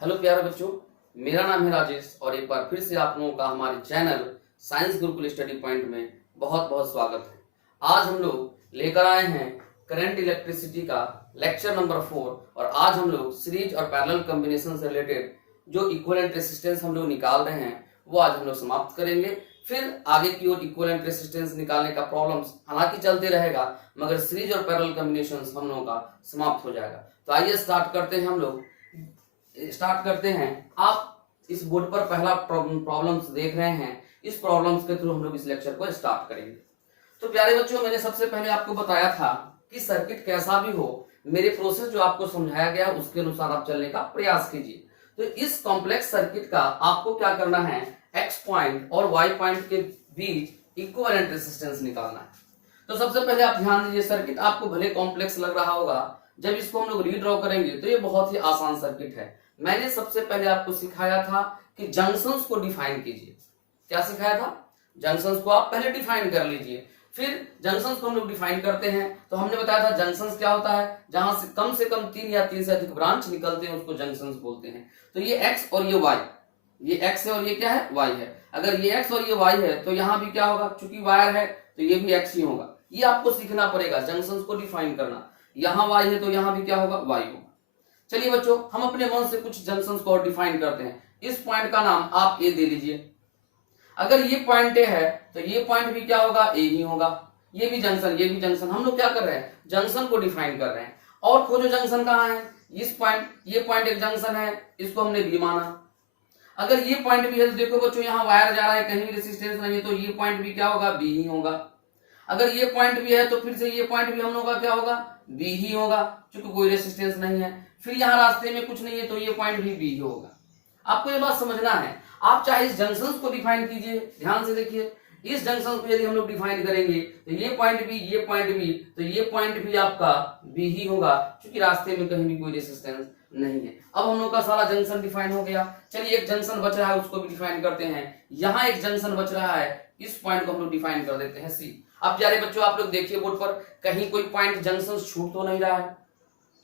Hello प्यारे बच्चों, मेरा नाम है राजेश और एक बार फिर से आप लोगों का हमारे channel science Gurukul study point में बहुत बहुत स्वागत है। आज हम लोग लेकर आए हैं करंट इलेक्ट्रिसिटी का लेक्चर नंबर 4 और आज हम लोग सीरीज और पैरेलल कॉम्बिनेशन से रिलेटेड जो इक्विवेलेंट रेजिस्टेंस हम लोग निकाल रहे हैं वो आज हम लोग समाप्त करेंगे। फिर आगे की ओर इक्विवेलेंट रेजिस्टेंस निकालने का प्रॉब्लम्स हालांकि चलते रहेगा, मगर सीरीज और पैरेलल कॉम्बिनेशंस हम लोगों का समाप्त हो जाएगा। तो आइए स्टार्ट करते हैं। आप इस बोर्ड पर पहला प्रॉब्लम्स देख रहे हैं। इस प्रॉब्लम्स के थ्रू हम लोग इस लेक्चर को स्टार्ट करेंगे। तो प्यारे बच्चों, मैंने सबसे पहले आपको बताया था कि सर्किट कैसा भी हो, मेरे प्रोसेस जो आपको समझाया गया उसके अनुसार आप चलने का प्रयास कीजिए। तो इस कॉम्प्लेक्स सर्किट का आपको क्या करना है, एक्स पॉइंट और वाई पॉइंट के बीच इक्विवेलेंट रेजिस्टेंस निकालना है। तो सबसे पहले आप ध्यान दीजिए, सर्किट आपको भले कॉम्प्लेक्स लग रहा होगा, जब इसको हम लोग रीड्रॉ करेंगे तो ये बहुत ही आसान सर्किट है। मैंने सबसे पहले आपको सिखाया था कि जंक्शंस को डिफाइन कीजिए। क्या सिखाया था? जंक्शंस को आप पहले डिफाइन कर लीजिए। फिर जंक्शंस को हम लोग डिफाइन करते हैं तो हमने बताया था जंक्शंस क्या होता है, जहां से कम 3 या 3 से अधिक ब्रांच निकलते हैं उसको जंक्शंस बोलते हैं। तो ये एक्स और ये वाई, ये एक्स है और ये क्या है, वाई है। अगर ये एक्स और ये वाई है तो यहाँ भी क्या होगा, चूंकि वायर है तो ये भी एक्स ही होगा। ये आपको सीखना पड़ेगा, जंक्शंस को डिफाइन करना। यहाँ वाई है तो यहाँ भी क्या होगा, वाई होगा। चलिए बच्चों, हम अपने मन से कुछ जंक्शंस को और डिफाइन करते हैं। इस पॉइंट का नाम आप ए दे लीजिए। अगर ये पॉइंट ए है तो ये पॉइंट भी क्या होगा, ए ही होगा। ये भी जंक्शन, ये भी जंक्शन। हम लोग क्या कर रहे हैं, जंक्शन को डिफाइन कर रहे हैं। और खोजो जंक्शन कहाँ है, इस पॉइंट, ये पॉइंट एक जंक्शन है, इसको हमने बी माना। अगर ये पॉइंट भी है तो देखो बच्चों, यहाँ वायर जा रहा है, कहीं भी रेजिस्टेंस नहीं है, तो ये पॉइंट भी क्या होगा, बी ही होगा। अगर ये पॉइंट भी है तो फिर से ये पॉइंट भी हम लोग का क्या होगा, बी ही होगा, क्योंकि कोई रेजिस्टेंस नहीं है। फिर यहाँ रास्ते में कुछ नहीं है तो ये पॉइंट भी बी होगा। आपको ये बात समझना है। आप चाहे इस जंक्शन को डिफाइन कीजिए, ध्यान से देखिए, इस जंक्शन को यदि हम लोग डिफाइन करेंगे तो ये पॉइंट भी, ये पॉइंट भी, तो ये पॉइंट भी आपका बी ही होगा, क्योंकि रास्ते में कहीं भी कोई रेजिस्टेंस नहीं है। अब हम लोग का सारा जंक्शन डिफाइन हो गया। चलिए एक जंक्शन बच रहा है, उसको भी डिफाइन करते हैं। यहाँ एक जंक्शन बच रहा है, इस पॉइंट को हम लोग डिफाइन कर देते हैं सी। अब प्यारे बच्चों, आप लोग देखिए बोर्ड पर, कहीं कोई पॉइंट जंक्शन छूट तो नहीं रहा है।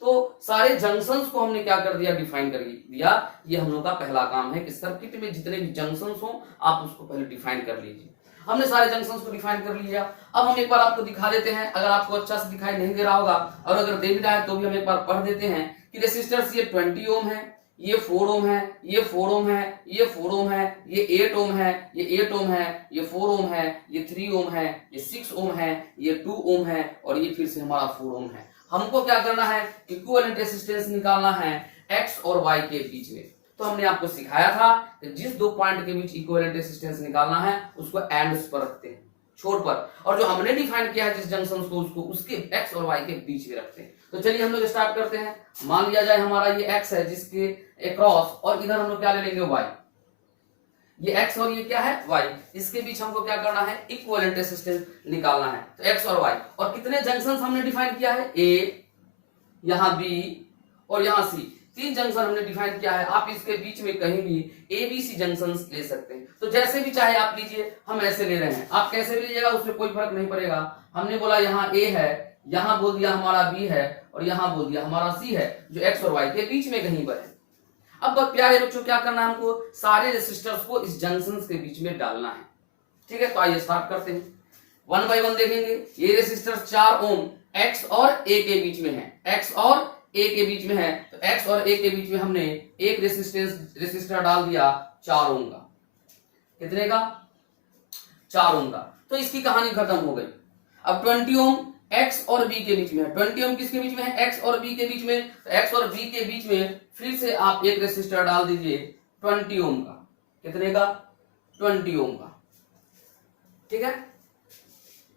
तो सारे जंक्शंस को हमने क्या कर दिया, डिफाइन कर दिया। ये हम लोग का पहला काम है कि सर्किट में जितने भी जंक्शंस हो आप उसको पहले डिफाइन कर लीजिए। हमने सारे जंक्शंस को डिफाइन कर लिया। अब हम एक बार आपको दिखा देते हैं, अगर आपको अच्छा से दिखाई नहीं दे रहा होगा और अगर दे भी रहा है तो भी हम एक बार पढ़ देते हैं कि रेसिस्टर्स ये 20 ओम है, ये 4 ओम है, ये 4 ओम है, ये 4 ओम है, ये 8 ओम है, ये 8 ओम है, ये 4 ओम है, ये 3 ओम है, ये 6 ओम है, ये 2 ओम है और ये फिर से हमारा 4 ओम है। हमको क्या करना है, इक्विवेलेंट रेजिस्टेंस निकालना है एक्स और वाई के बीच में। तो हमने आपको सिखाया था कि जिस दो पॉइंट के बीच इक्विवेलेंट रेजिस्टेंस निकालना है उसको एंड्स पर रखते हैं, छोर पर, और जो हमने डिफाइन किया है जिस जंक्शन को, उसको उसके एक्स और वाई के बीच में रखते हैं। तो चलिए हम लोग स्टार्ट करते हैं। मान लिया जाए हमारा ये एक्स है जिसके अक्रॉस, और इधर हम लोग क्या ले लेंगे, वाई। ये एक्स और ये क्या है, वाई। इसके बीच हमको क्या करना है, इक्विवेलेंट रेजिस्टेंस निकालना है। तो एक्स और वाई, और कितने जंक्शन हमने डिफाइन किया है, ए, यहाँ बी और यहाँ सी। 3 जंक्शन हमने डिफाइन किया है। आप इसके बीच में कहीं भी ए बी सी जंक्शन ले सकते हैं। तो जैसे भी चाहे आप लीजिए, हम ऐसे ले रहे हैं, आप कैसे भी लीजिएगा उसमें कोई फर्क नहीं पड़ेगा। हमने बोला यहाँ ए है, यहाँ बोल दिया हमारा बी है और यहाँ बोल दिया हमारा सी है, जो एक्स और वाई के बीच में कहीं पर है। अब प्यारे बच्चों, क्या करना है हमको, सारे रेसिस्टर्स को इस जंक्शन के बीच में डालना है। ठीक है, तो आइए स्टार्ट करते हैं। 1 बाय 1 देखेंगे। ये रेसिस्टर्स 4 ओम एक्स और ए के बीच में है, एक्स और ए के बीच में है। तो एक्स और ए के बीच में हमने एक रेसिस्टर डाल दिया 4 ओम का। कितने का, 4 ओम का। तो इसकी कहानी खत्म हो गई। अब 20 ओम एक्स और बी के बीच में है। 20 ओम किसके बीच में है, एक्स और बी के बीच में। तो एक्स और बी के बीच में फिर से आप एक रेसिस्टर डाल दीजिए 20 ओम का। कितने का, 20 ओम का। ठीक है,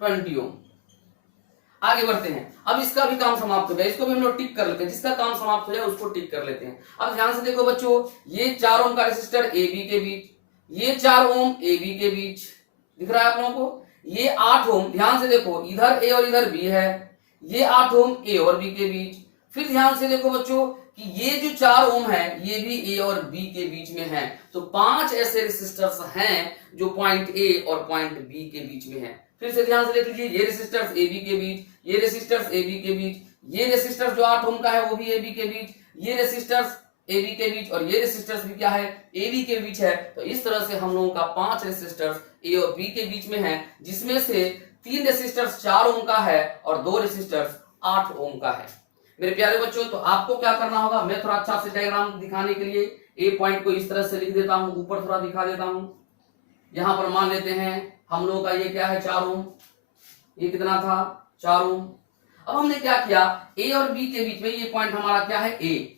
20 ओम। आगे बढ़ते हैं। अब इसका भी काम समाप्त हो गया, इसको भी हम लोग टिक कर लेते हैं। जिसका काम समाप्त हो जाए उसको टिक कर लेते हैं। अब ध्यान से देखो बच्चों, ये 4 ओम का रेसिस्टर ए बी के बीच, ये 4 ओम ए बी के बीच, दिख रहा है आप लोगों को। ये 8 ओम, ध्यान से देखो, इधर ए और इधर बी है। ये 8 ओम ए और बी के बीच। फिर ध्यान से देखो बच्चों कि ये जो 4 ओम है ये भी ए और बी के बीच में है। तो 5 ऐसे रेसिस्टर्स हैं जो पॉइंट ए और पॉइंट बी के बीच में है। फिर से ध्यान से देख लीजिए, ये रेसिस्टर्स ए बी के बीच, ये रेसिस्टर्स ए बी के बीच, ये रेसिस्टर्स जो 8 ओम का है वो भी ए बी के बीच, ये रेसिस्टर्स ए बी के बीच, और ये रेसिस्टर्स भी क्या है, ए बी के बीच है। तो इस तरह से हम लोगों का 5 रेसिस्टर्स ए और बी के बीच में है, जिसमें से 3 रेसिस्टर्स 4 ओम का है और 2 रेसिस्टर्स 8 ओम का है। मेरे प्यारे बच्चों, तो आपको क्या करना होगा, मैं थोड़ा अच्छा से डायग्राम दिखाने के लिए ए पॉइंट को इस तरह से लिख देता हूं, ऊपर थोड़ा दिखा देता हूं। यहां पर मान लेते हैं हम लोगों का ये क्या है, 4 ओम, ये कितना था, 4 ओम। अब हमने क्या किया, ए और बी के बीच में ये पॉइंट हमारा क्या है, ए,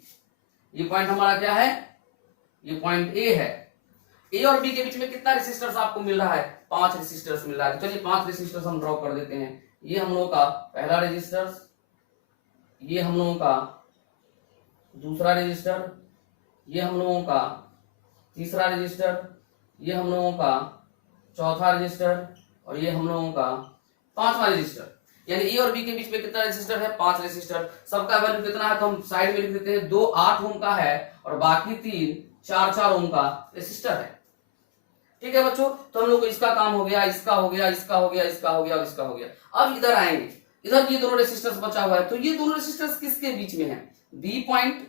ये पॉइंट हमारा क्या है, ये पॉइंट ए है। ए और बी के बीच में कितना रेसिस्टर्स आपको मिल रहा है, 5 रेसिस्टर्स मिल रहा है। चलिए 5 रेसिस्टर्स हम ड्रॉ कर देते हैं। ये हम लोगों का पहला रेजिस्टर्स, ये हम लोगों का दूसरा रेजिस्टर, ये हम लोगों का तीसरा रेजिस्टर, ये हम लोगों का चौथा रेजिस्टर, और ये हम लोगों का 5वां रेजिस्टर। यानी ए और बी के बीच में कितना रेजिस्टर है, 5 रेजिस्टर। सबका वैल्यू कितना है, तो हम साइड में लिख देते हैं, 2 8 ओम का है और बाकी 3 4 ओम का रेजिस्टर है। ठीक है बच्चों, तो हम लोग को इसका काम हो गया, इसका हो गया, इसका हो गया, इसका हो गया और इसका हो गया। अब इधर आएंगे, इधर ये दोनों रेसिस्टर्स बचा हुआ है, तो ये दोनों रेसिस्टर्स किसके बीच में है, बी पॉइंट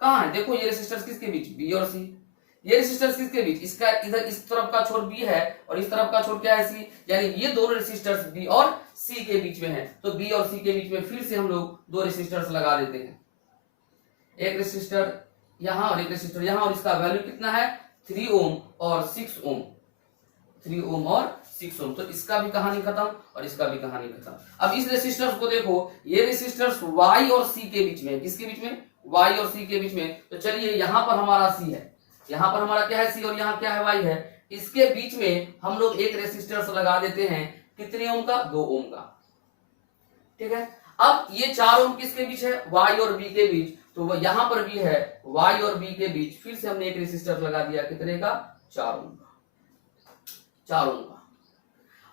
कहां है, देखो ये रेसिस्टर्स किसके बीच, बी और सी। ये रेसिस्टर्स किसके बीच, इसका इधर इस तरफ का छोर बी है और इस तरफ का छोर क्या है, सी। यानी ये दोनों रेसिस्टर्स बी और सी के बीच में है। तो बी और सी के बीच में फिर से हम लोग 2 रेसिस्टर्स लगा देते हैं, एक रेसिस्टर यहां और एक रेसिस्टर यहां, और इसका वैल्यू कितना है, 3 ओम और 6 ओम, 3 ओम और 6 ओम। तो इसका भी कहानी खत्म और इसका भी कहानी खत्म। अब इस रेसिस्टर्स को देखो, ये रेसिस्टर्स Y और C के बीच में, किसके बीच में, Y और C के बीच में। तो चलिए यहां पर हमारा C है, यहां पर हमारा क्या है, C, और यहां क्या है, Y है। इसके बीच में हम लोग एक रेसिस्टर्स लगा देते हैं, कितने ओम का, 2 ओम का। ठीक है, अब ये 4 ओम किसके बीच है, Y और B के बीच। तो वो यहां पर भी है Y और B के बीच, फिर से हमने एक रेसिस्टर लगा दिया, कितने का, 4 ओम का, 4 ओम का।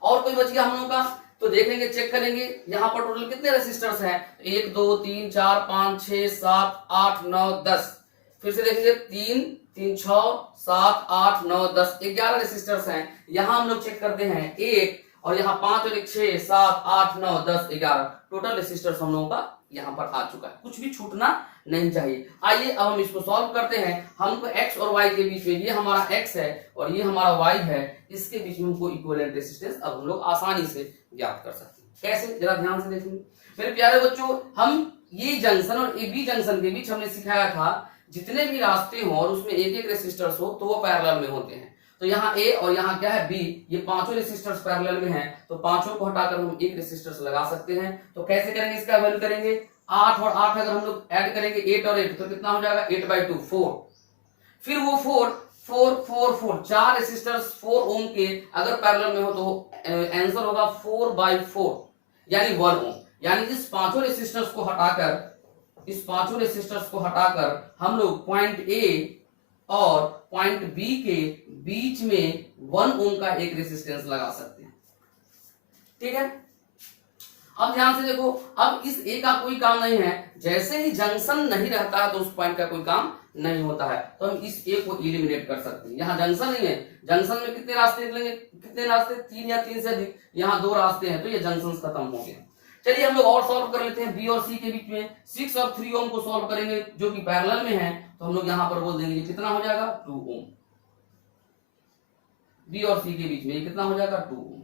और कोई बच गया हम लोगों का, तो देखेंगे, चेक करेंगे यहां पर टोटल कितने रेसिस्टर्स हैं, 1 2 3 4 5 6 7 8 9 10। फिर से देखेंगे, 3 3 6 7 8 9 10, 11 रेसिस्टर्स हैं। यहां हम लोग चेक करते हैं 1, और यहाँ 5 और 1 6 7 8 9 10 11 टोटल रेसिस्टर्स हम लोगों का यहाँ पर आ चुका है, कुछ भी छूटना नहीं चाहिए। आइए अब हम इसको सॉल्व करते हैं। हमको x और y के बीच में, ये हमारा x है और ये हमारा y है, इसके बीच में हमको इक्विवेलेंट रेजिस्टेंस अब हम लोग आसानी से ज्ञात कर सकते हैं। कैसे, जरा ध्यान से देखेंगे मेरे प्यारे बच्चों। हम ये जंक्शन और ए बी जंक्शन के बीच हमने सिखाया था, जितने भी रास्ते हों और उसमें एक एक रेसिस्टर्स हो तो वो पैरेलल में होते हैं। तो यहाँ A और यहाँ क्या है B, ये पांचों रेसिस्टर्स पैरेलल में हैं, तो पांचों को हटाकर हम एक रेसिस्टर्स लगा सकते हैं। तो कैसे करेंगे, इसका वैल्यू करेंगे 8 और 8 अगर हम लोग ऐड करेंगे 8 और 8 तो कितना हो जाएगा, 8/2 4। फिर वो 4 4 रेसिस्टर्स 4 ओम के अगर पैरेलल में हो तो आंसर होगा 4/4 यानी 1 ओम। यानी इस पांचों रेसिस्टर्स को हटाकर हम लोग पॉइंट A और पॉइंट B के बीच में 1 ओम का एक रेसिस्टेंस लगा सकते हैं। ठीक है, अब ध्यान से देखो, अब इस A का कोई काम नहीं है, जैसे ही जंक्शन नहीं रहता है तो उस पॉइंट का कोई काम नहीं होता है, तो हम इस A को एलिमिनेट कर सकते हैं। यहाँ जंक्शन नहीं है, जंक्शन में कितने रास्ते निकलेंगे, कितने रास्ते, 3 या 3 से अधिक, यहाँ 2 रास्ते हैं, तो ये जंक्शन खत्म हो गए। चलिए हम लोग और सॉल्व कर लेते हैं। B और C के बीच में 6 और 3 ओम को सॉल्व करेंगे जो कि पैरेलल में है, तो हम लोग यहाँ पर बोल देंगे कितना हो जाएगा, 2 ओम। B और C के बीच में कितना हो जाएगा, 2 ओम।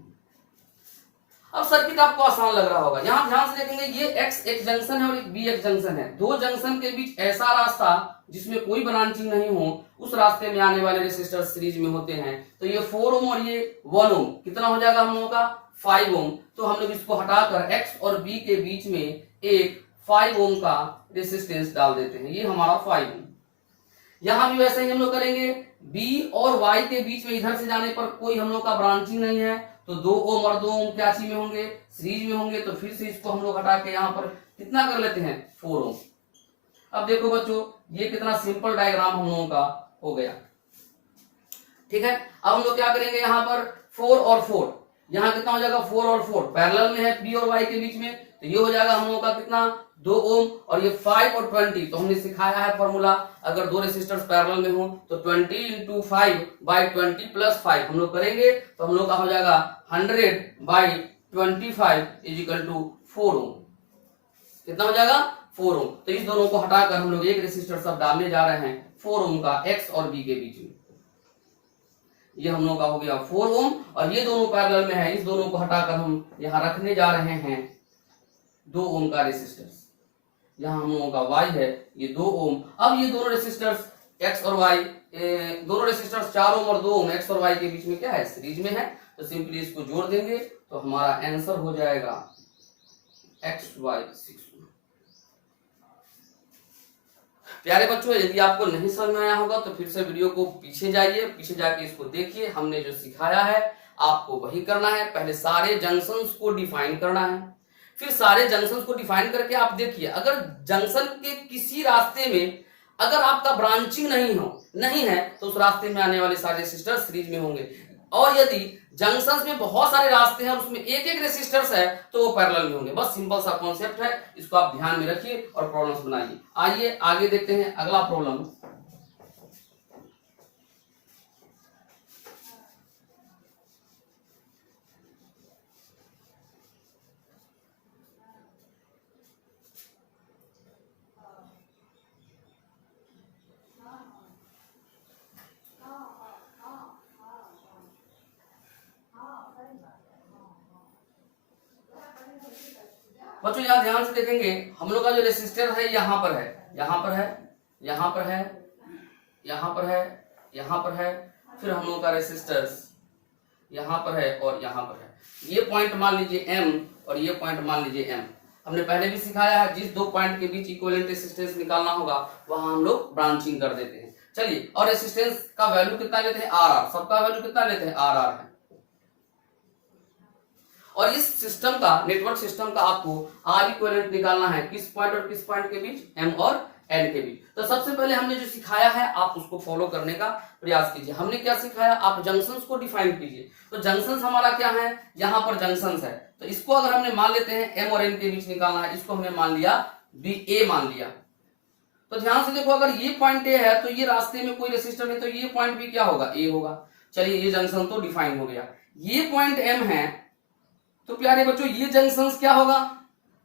अब सर्किट आपको आसान लग रहा होगा। यहाँ ध्यान से देखेंगे, ये X एक जंक्शन है और एक B एक जंक्शन है। दो जंक्शन के बीच ऐसा रास्ता जिसमें कोई ब्रांचिंग नहीं हो, उस रास्ते में आने वाले रेसिस्टर सीरीज में होते हैं। तो ये 4 ओम और ये 1 ओम कितना हो जाएगा हम लोगों का, 5 ओम। तो हम लोग इसको हटाकर X और B के बीच में एक 5 ओम का रेसिस्टेंस डाल देते हैं, ये हमारा 5 ओम। यहां भी वैसे ही हम लोग करेंगे, B और Y के बीच में इधर से जाने पर कोई हम लोग का ब्रांचिंग नहीं है, तो 2 ओम और 2 ओम क्या चीज में होंगे, सीरीज में होंगे। तो फिर से इसको हम लोग हटा के यहाँ पर कितना कर लेते हैं, 4 ओम। अब देखो बच्चों, ये कितना सिंपल डायग्राम हम लोगों का हो गया। ठीक है, अब हम लोग क्या करेंगे, यहाँ पर 4 और 4, यहाँ कितना हो जाएगा, 4 और 4 पैरेलल में है B और Y के बीच में, तो ये हो जाएगा हम लोगों का कितना, 2 ओम। और ये 5 और 20, तो हमने सिखाया है फॉर्मूला, अगर दो रेसिस्टर्स पैरेलल में हो तो 20 × 5/20 + 5 हम लोग करेंगे, तो हम लोग का हो जाएगा 100/25 = 4 ओम। कितना हो जाएगा, 4 ओम। तो इस दोनों को हटाकर हम लोग एक रेसिस्टर सब डालने जा रहे हैं 4 ओम का एक्स और बी के बीच में। ये हम लोग का हो गया 4 ओम और ये दोनों पैरेलल में है, इस दोनों को हटाकर हम यहाँ रखने जा रहे हैं 2 ओम का रेसिस्टेंस। यहाँ हम लोगों का y है ये 2 ओम। अब ये दोनों रेसिस्टर्स x और y, दोनों रेसिस्टर्स 4 ओम और 2 ओम x और y के बीच में क्या है, सीरीज में है। तो सिंपली इसको जोड़ देंगे तो हमारा आंसर हो जाएगा XY 6 ओम। प्यारे बच्चों, यदि आपको नहीं समझ में आया होगा तो फिर से वीडियो को पीछे जाइए, पीछे जाके इसको देखिए। हमने जो सिखाया है आपको वही करना है। पहले सारे जंक्शंस को डिफाइन करना है, फिर सारे जंक्शंस को डिफाइन करके आप देखिए अगर जंक्शन के किसी रास्ते में अगर आपका ब्रांचिंग नहीं है तो उस रास्ते में आने वाले सारे रेसिस्टर सीरीज में होंगे। और यदि जंक्शंस में बहुत सारे रास्ते हैं और उसमें एक एक रेसिस्टर्स है तो वो पैरेलल में होंगे। बस सिंपल सा कॉन्सेप्ट है, इसको आप ध्यान में रखिए और प्रॉब्लम्स बनाइए। आइए आगे देखते हैं अगला प्रॉब्लम। बच्चों यहाँ ध्यान से देखेंगे, हम लोग का जो रेसिस्टर है यहाँ पर है, यहाँ पर है, यहाँ पर है, यहाँ पर है, यहाँ पर है, फिर हम लोगों का रेसिस्टर्स यहाँ पर है और यहाँ पर है। ये पॉइंट मान लीजिए M और ये पॉइंट मान लीजिए M। हमने पहले भी सिखाया है जिस दो पॉइंट के बीच इक्विवेलेंट रेसिस्टेंस निकालना होगा वहां हम लोग ब्रांचिंग कर देते हैं। चलिए, और रेसिस्टेंस का वैल्यू कितना लेते हैं, RR। सबका वैल्यू कितना लेते हैं, RR है। और इस सिस्टम का, नेटवर्क सिस्टम का आपको R इक्विवेलेंट निकालना है किस पॉइंट और किस पॉइंट के बीच, M और N के बीच। तो सबसे पहले हमने जो सिखाया है आप उसको फॉलो करने का प्रयास कीजिए। हमने क्या सिखाया, आप जंक्शंस को डिफाइन कीजिए। तो जंक्शंस हमारा क्या है, यहाँ पर जंक्शंस है तो इसको अगर हमने मान लेते हैं M और N के बीच निकालना है, इसको हमने मान लिया BA मान लिया। तो ध्यान से देखो, अगर ये पॉइंट A है तो ये रास्ते में कोई रेसिस्टर नहीं, तो ये पॉइंट भी क्या होगा, A होगा। चलिए, ये जंक्शन तो डिफाइन हो गया। ये पॉइंट M है तो प्यारे बच्चों ये जंक्शन क्या होगा,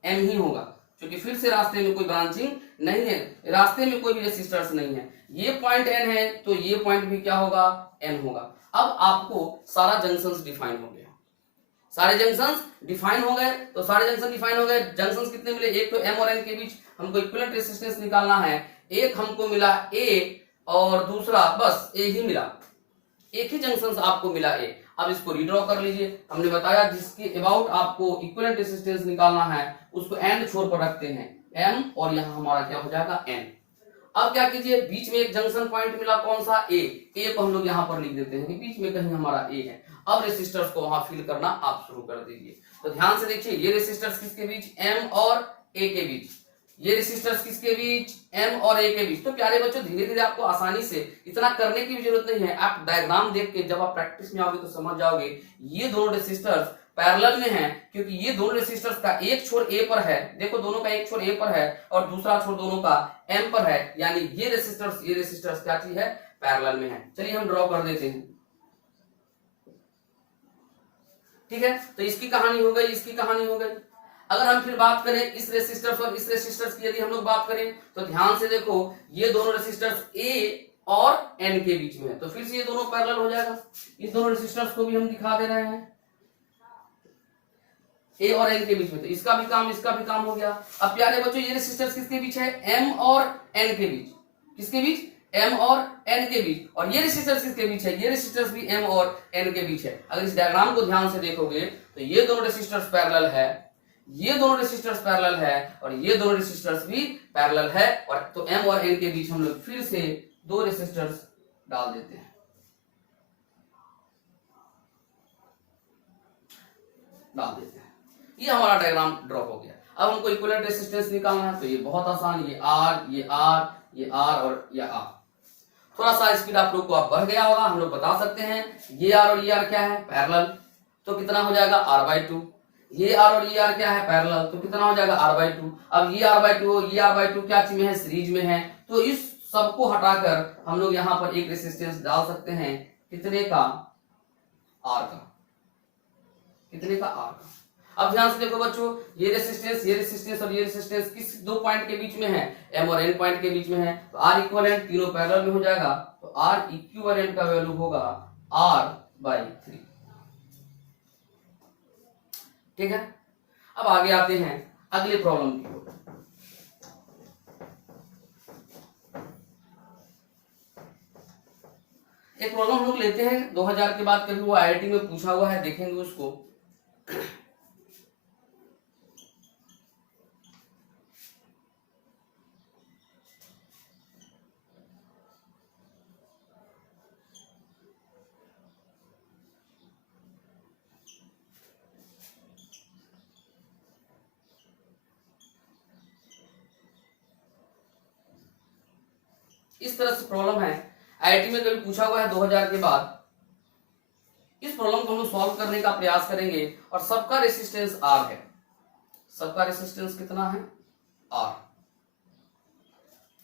M ही होगा, क्योंकि फिर से रास्ते में कोई ब्रांचिंग नहीं है, रास्ते में कोई भी रेसिस्टर्स नहीं है। ये पॉइंट N है तो ये पॉइंट भी क्या होगा, N होगा। अब आपको सारा जंक्शंस डिफाइन हो गया, सारे जंक्शंस डिफाइन हो गए। तो सारे जंक्शन डिफाइन हो गए। जंक्शंस कितने मिले, एक तो M और N के बीच हमको इक्विवेलेंट रेसिस्टेंस निकालना है। एक हमको मिला A और दूसरा बस A ही मिला, एक ही जंक्शन आपको मिला A। अब इसको रीड्रॉ कर लीजिए। हमने बताया जिसके अबाउट आपको इक्विवेलेंट रेसिस्टेंस निकालना है उसको एंड छोर पर रखते हैं M और यहाँ हमारा क्या हो जाएगा N। अब क्या कीजिए, बीच में एक जंक्शन पॉइंट मिला, कौन सा, A को हम लोग यहाँ पर लिख देते हैं कि बीच में कहीं हमारा A है। अब रेसिस्टर्स को वहां फिल करना आप शुरू कर दीजिए। तो ध्यान से देखिए, ये रेसिस्टर्स किसके बीच, M और A के बीच। ये रेसिस्टर्स किसके बीच, M और A के बीच। तो प्यारे बच्चों, धीरे धीरे आपको आसानी से, इतना करने की भी जरूरत नहीं है। आप डायग्राम देख के जब आप प्रैक्टिस में आओगे तो समझ जाओगे ये दोनों रेसिस्टर्स पैरेलल में हैं, क्योंकि ये दोनों रेसिस्टर्स का एक छोर A पर है। देखो, दोनों का एक छोर A पर है और दूसरा छोर दोनों का M पर है, यानी ये रेसिस्टर्स क्या चीज है, पैरेलल में है। चलिए हम ड्रॉ कर देते हैं, ठीक है। तो इसकी कहानी हो गई, इसकी कहानी हो गई। अगर हम फिर बात करें इस रेसिस्टर्स और इस रेसिस्टर्स की, यदि हम लोग बात करें तो ध्यान से देखो, ये दोनों रेसिस्टर्स A और N के बीच में है, तो फिर से ये दोनों पैरेलल हो जाएगा। इस दोनों रेसिस्टर्स को भी हम दिखा दे रहे हैं A और N के बीच में, तो इसका भी काम, इसका भी काम हो गया। अब प्यारे बच्चों, ये रेसिस्टर्स किसके बीच है, M और N के बीच। किसके बीच, M और N के बीच। और ये रेसिस्टर्स किसके बीच है, ये रेसिस्टर्स भी M और N के बीच है। अगर इस डायग्राम को ध्यान से देखोगे तो ये दोनों रेसिस्टर्स पैरेलल है, ये दोनों रेसिस्टर्स पैरेलल है और ये दोनों रेसिस्टर्स भी पैरेलल है। और तो M और N के बीच हम लोग फिर से दो रेसिस्टर्स डाल देते हैं, ये हमारा डायग्राम ड्रॉ हो गया। अब हमको इक्विवेलेंट रेसिस्टेंस निकालना है, तो ये बहुत आसान, ये R, ये R, ये R और ये R। थोड़ा सा स्पीड आप लोग को अब बढ़ गया होगा, हम लोग बता सकते हैं ये R और ये R क्या है, पैरेलल। तो कितना हो जाएगा, R/2। ये R और ये R क्या है, पैरेलल, तो कितना हो जाएगा, R/2। अब ये R/2, ये R/2 क्या चीज में है, सीरीज में है। तो इस सबको हटाकर हम लोग यहाँ पर एक रेसिस्टेंस डाल सकते हैं, कितने का, R का। कितने का, R का। अब ध्यान से देखो बच्चों, ये रेसिस्टेंस और ये रेसिस्टेंस किस दो पॉइंट के बीच में है, एम और एन पॉइंट के बीच में है। तो आर इक्विवेलेंट तीनों पैरेलल में हो जाएगा, तो आर इक्विवेलेंट का वैल्यू होगा R/3। ठीक है, अब आगे आते हैं अगले प्रॉब्लम की ओर। एक प्रॉब्लम हम लोग लेते हैं 2000 के बाद, कभी वो आईआईटी में पूछा हुआ है, देखेंगे उसको। इस तरह से प्रॉब्लम है, आईआईटी में कभी पूछा हुआ है 2000 के बाद। इस प्रॉब्लम को हम लोग सॉल्व करने का प्रयास करेंगे, और सबका रेसिस्टेंस R है। सबका रेसिस्टेंस कितना है? R।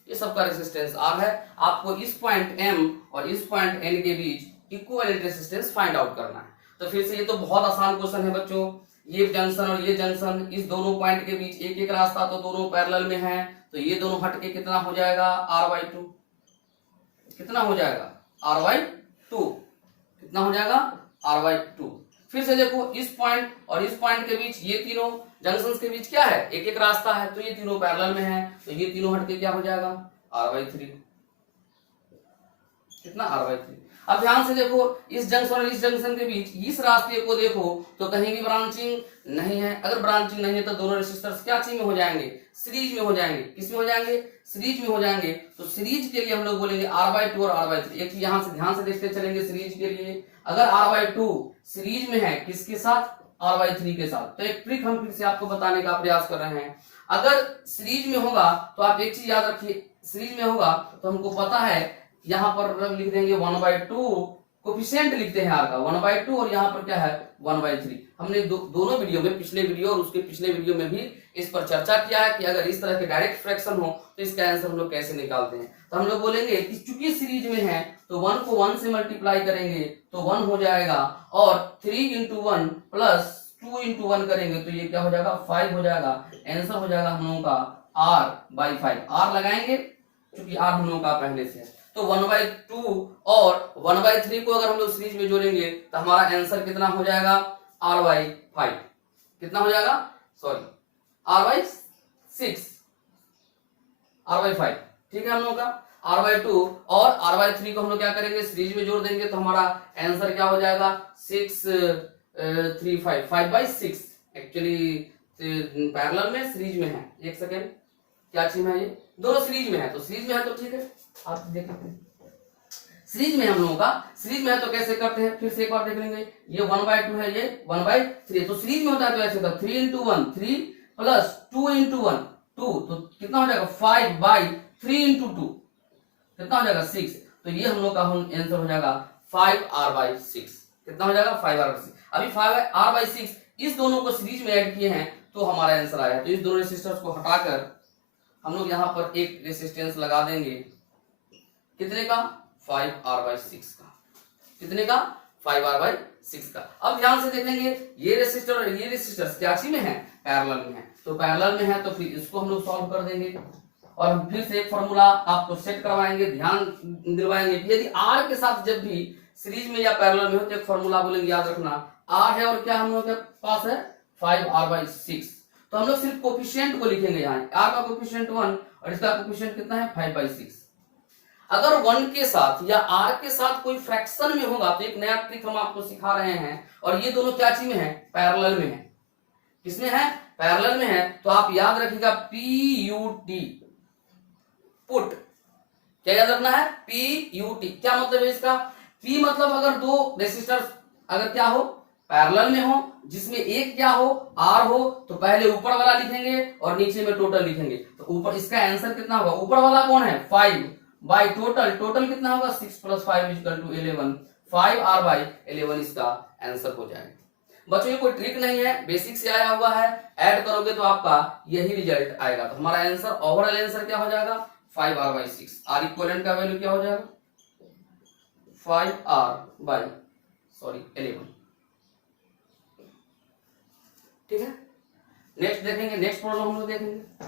ये सबका रेसिस्टेंस R है। आपको इस पॉइंट M और इस पॉइंट N के बीच इक्विवेलेंट रेसिस्टेंस फाइंड आउट करना है। तो फिर से ये तो बहुत आसान क्वेश्चन है बच्चों। ये जंक्शन और ये जंक्शन, इस दोनों पॉइंट के बीच एक एक रास्ता, तो दोनों पैरेलल में है, तो ये दोनों हट के कितना हो जाएगा? R/2। कितना हो जाएगा? R/2। कितना हो जाएगा? R/2। फिर से देखो, इस पॉइंट और इस पॉइंट के बीच, ये तीनों जंक्शंस के बीच क्या है? एक एक रास्ता है, तो ये तीनों पैरेलल में है, तो ये तीनों हटके क्या हो जाएगा? R/3। कितना? R/3। अब ध्यान से देखो, इस जंक्शन और इस जंक्शन के बीच इस रास्ते को देखो तो कहीं भी ब्रांचिंग नहीं है। अगर ब्रांचिंग नहीं है तो दोनों रेसिस्टर्स क्या चीज में हो जाएंगे? सीरीज में हो जाएंगे। किस में हो जाएंगे? सीरीज में हो जाएंगे। तो सीरीज के लिए हम लोग बोलेंगे R/2 और R/3। एक चीज यहां से ध्यान से देखते चलेंगे, सीरीज के लिए अगर R/2 सीरीज में है किसके साथ? R/3 के साथ। तो एक ट्रिक हम फिर से आपको बताने का प्रयास कर रहे हैं। अगर सीरीज में होगा तो आप एक चीज याद रखिए, सीरीज में होगा तो हमको पता है, यहां पर लिख देंगे 1/2, कोफिशिएंट लिखते हैं R का 1/2, और यहाँ पर क्या है? 1/3। हमने दोनों वीडियो में, पिछले वीडियो और उसके पिछले वीडियो में भी इस पर चर्चा किया है कि अगर इस तरह के डायरेक्ट फ्रैक्शन हो तो इसका आंसर हम लोग कैसे निकालते हैं। तो हम लोग बोलेंगे कि चूंकि सीरीज में है तो 1 को 1 से मल्टीप्लाई करेंगे तो 1 हो जाएगा, और 3 × 1 प्लस 2 × 1 करेंगे तो ये क्या हो जाएगा? 5 हो जाएगा। आंसर हो जाएगा हम लोगों का R/5। R लगाएंगे क्योंकि R हम लोगों का पहले से है। तो 1/2 और 1/3 को अगर हम लोग सीरीज में जोड़ेंगे तो हमारा आंसर कितना हो जाएगा? R/5। कितना हो जाएगा? Sorry, R/6। R/5। ठीक है, हम लोग का R/2 और R/3 को हम लोग क्या करेंगे? सीरीज में जोड़ देंगे तो हमारा आंसर क्या हो जाएगा? 6 3 5 5/6। एक्चुअली पैरेलल में, सीरीज में है। एक सेकेंड, क्या चीज है? ये दोनों सीरीज में है, तो सीरीज में है तो ठीक है, आप देख लेते हैं। सीरीज में हम लोगों का, सीरीज में है तो कैसे करते हैं फिर से एक बार देख लेंगे। ये 1/2 है, ये 1/3, तो सीरीज में होता है तो ऐसे होता है 3 × 1 3 प्लस 2 × 1 2, तो कितना हो जाएगा? 5/3 × 2 कितना हो जाएगा? 6। तो ये हम लोग का आंसर हो जाएगा 5R/6। कितना हो जाएगा? 5R/6। अभी 5R/6 इस दोनों को सीरीज में ऐड किए हैं तो हमारा आंसर आया। तो इस दोनों रेसिस्टर्स को हटाकर हम लोग यहाँ पर एक रेसिस्टेंस लगा देंगे, कितने का? 5R/6 का। कितने का? 5R/6 का। अब ध्यान से देखेंगे, ये रेसिस्टर और ये रेसिस्टर्स क्या चीज में है? पैरेलल में है। तो पैरेलल में है तो फिर इसको हम लोग सॉल्व कर देंगे, और हम फिर से एक फॉर्मूला आपको सेट करवाएंगे, ध्यान दिलवाएंगे कि यदि R के साथ जब भी सीरीज में या पैरेलल में हो तो एक फॉर्मूला बोलेंगे, याद रखना। R है और क्या हम लोग के पास है? 5R/6। तो हम लोग सिर्फ कोफिशिएंट को लिखेंगे यहाँ। R का कोफिशिएंट 1 और इसका कोफिशिएंट कितना है? 5/6। अगर 1 के साथ या R के साथ कोई फ्रैक्शन में होगा तो एक नया ट्रिक हम आपको सिखा रहे हैं, और ये दोनों क्या चीज में है? पैरेलल में है। किसमें है? पैरेलल में है। तो आप याद रखिएगा PUT, पुट। क्या याद रखना है? PUT। क्या मतलब है इसका? P मतलब अगर दो रेसिस्टर्स अगर क्या हो? पैरेलल में हो, जिसमें एक क्या हो? R हो, तो पहले ऊपर वाला लिखेंगे और नीचे में टोटल लिखेंगे। तो ऊपर इसका आंसर कितना होगा? ऊपर वाला कौन है? 5/टोटल। टोटल कितना होगा? 6 + 5 = 11। 5R/11 इसका आंसर हो जाएगा। बच्चों ये कोई ट्रिक नहीं है, बेसिक से आया हुआ है। ऐड करोगे तो आपका यही रिजल्ट आएगा। तो हमारा आंसर, ओवरऑल आंसर क्या हो जाएगा? 5R/6। R इक्विवेलेंट का वैल्यू क्या हो जाएगा? 5R/11। ठीक है, नेक्स्ट देखेंगे, नेक्स्ट प्रॉब्लम हम लोग देखेंगे।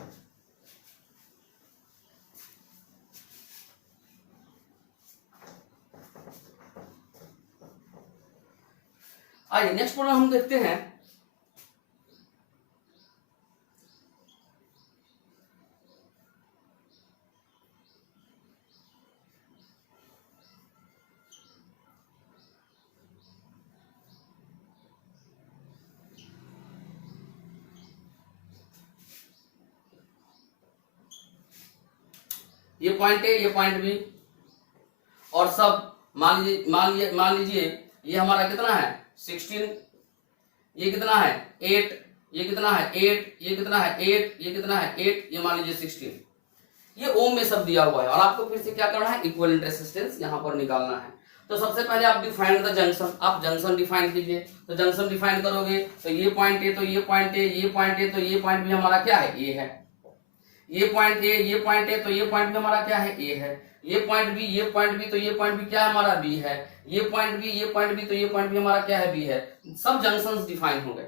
आइए नेक्स्ट प्रॉब्लम हम देखते हैं। ये पॉइंट ए, ये पॉइंट बी, और सब मान लीजिए ये हमारा कितना है 16, ये कितना है 8, ये कितना है 8, ये कितना है 8, ये कितना है 8, ये मान लीजिए 16। ये ओम में सब दिया हुआ है और आपको फिर से क्या करना है, इक्विवेलेंट रेजिस्टेंस यहां पर निकालना है। तो सबसे पहले आप डिफाइन द जंक्शन, आप जंक्शन डिफाइन कीजिए। तो जंक्शन डिफाइन करोगे तो ये पॉइंट ए, तो ये पॉइंट ए, ये पॉइंट ए, तो ये पॉइंट भी हमारा क्या है, ए है। ये पॉइंट ए, ये पॉइंट ए, तो ये पॉइंट भी हमारा क्या है, ए है। ये पॉइंट बी, ये पॉइंट बी, तो ये पॉइंट भी क्या है हमारा, बी है। ये पॉइंट बी, ये पॉइंट बी, तो ये पॉइंट भी हमारा क्या है, बी है। सब जंक्शंस डिफाइन हो गए।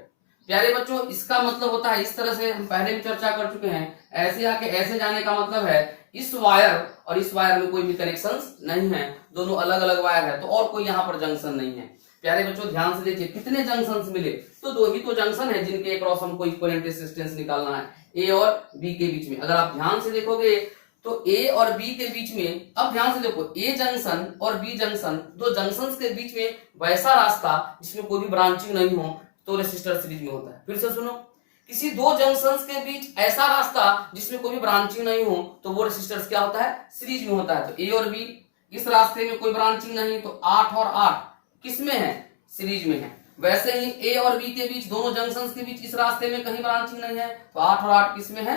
प्यारे बच्चों, इसका मतलब होता है, इस तरह से हम पहले भी चर्चा कर चुके हैं, ऐसे आके ऐसे जाने का मतलब है इस वायर और इस वायर में कोई भी कनेक्शंस नहीं है, दोनों अलग अलग वायर है, तो और कोई यहाँ पर जंक्शन नहीं है। प्यारे बच्चों ध्यान से देखिए, कितने जंक्शंस मिले, तो दो ही तो जंक्शन है जिनके अक्रॉस हमको इक्विवेलेंट रेजिस्टेंस निकालना है, ए और बी के बीच में। अगर आप ध्यान से देखोगे तो ए और बी के बीच में, अब ध्यान से देखो, ए जंक्शन और बी जंक्शन, दो जंक्शंस के बीच में वैसा रास्ता जिसमें कोई भी ब्रांचिंग नहीं हो तो रेसिस्टर सीरीज में होता है। फिर से सुनो, किसी दो जंक्शंस के बीच ऐसा रास्ता जिसमें कोई भी ब्रांचिंग नहीं हो तो वो रेसिस्टर्स क्या होता है, सीरीज में होता है। तो ए और बी, इस रास्ते में कोई ब्रांचिंग नहीं, तो 8 और 8 किस में है, सीरीज में है। वैसे ही ए और बी के बीच, दोनों जंक्शंस के बीच इस रास्ते में कहीं ब्रांचिंग नहीं है, तो 8 और 8 किस में है,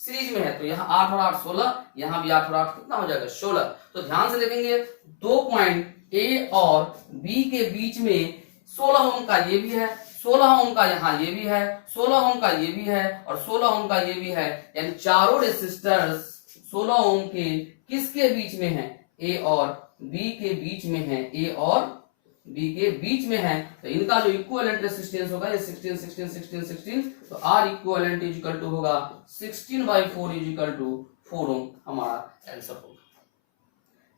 सीरीज में है। तो यहाँ 8 और 8 16, यहाँ भी 8 और 8 कितना हो जाएगा, 16। तो ध्यान से देखेंगे, दो पॉइंट ए और बी के बीच में 16 ओम का ये भी है, 16 ओम का यहाँ ये भी है, 16 ओम का ये भी है, और 16 ओम का ये भी है। यानी चारों रेसिस्टर्स 16 ओम के किसके बीच में है, ए और बी के बीच में है, ए और बी के बीच में है। तो इनका जो इक्विवेलेंट रेजिस्टेंस होगा ये 16 16 16 16, तो R equivalent is equal to होगा 16/4 इज इक्वल टू 4 ओम, हमारा आंसर होगा।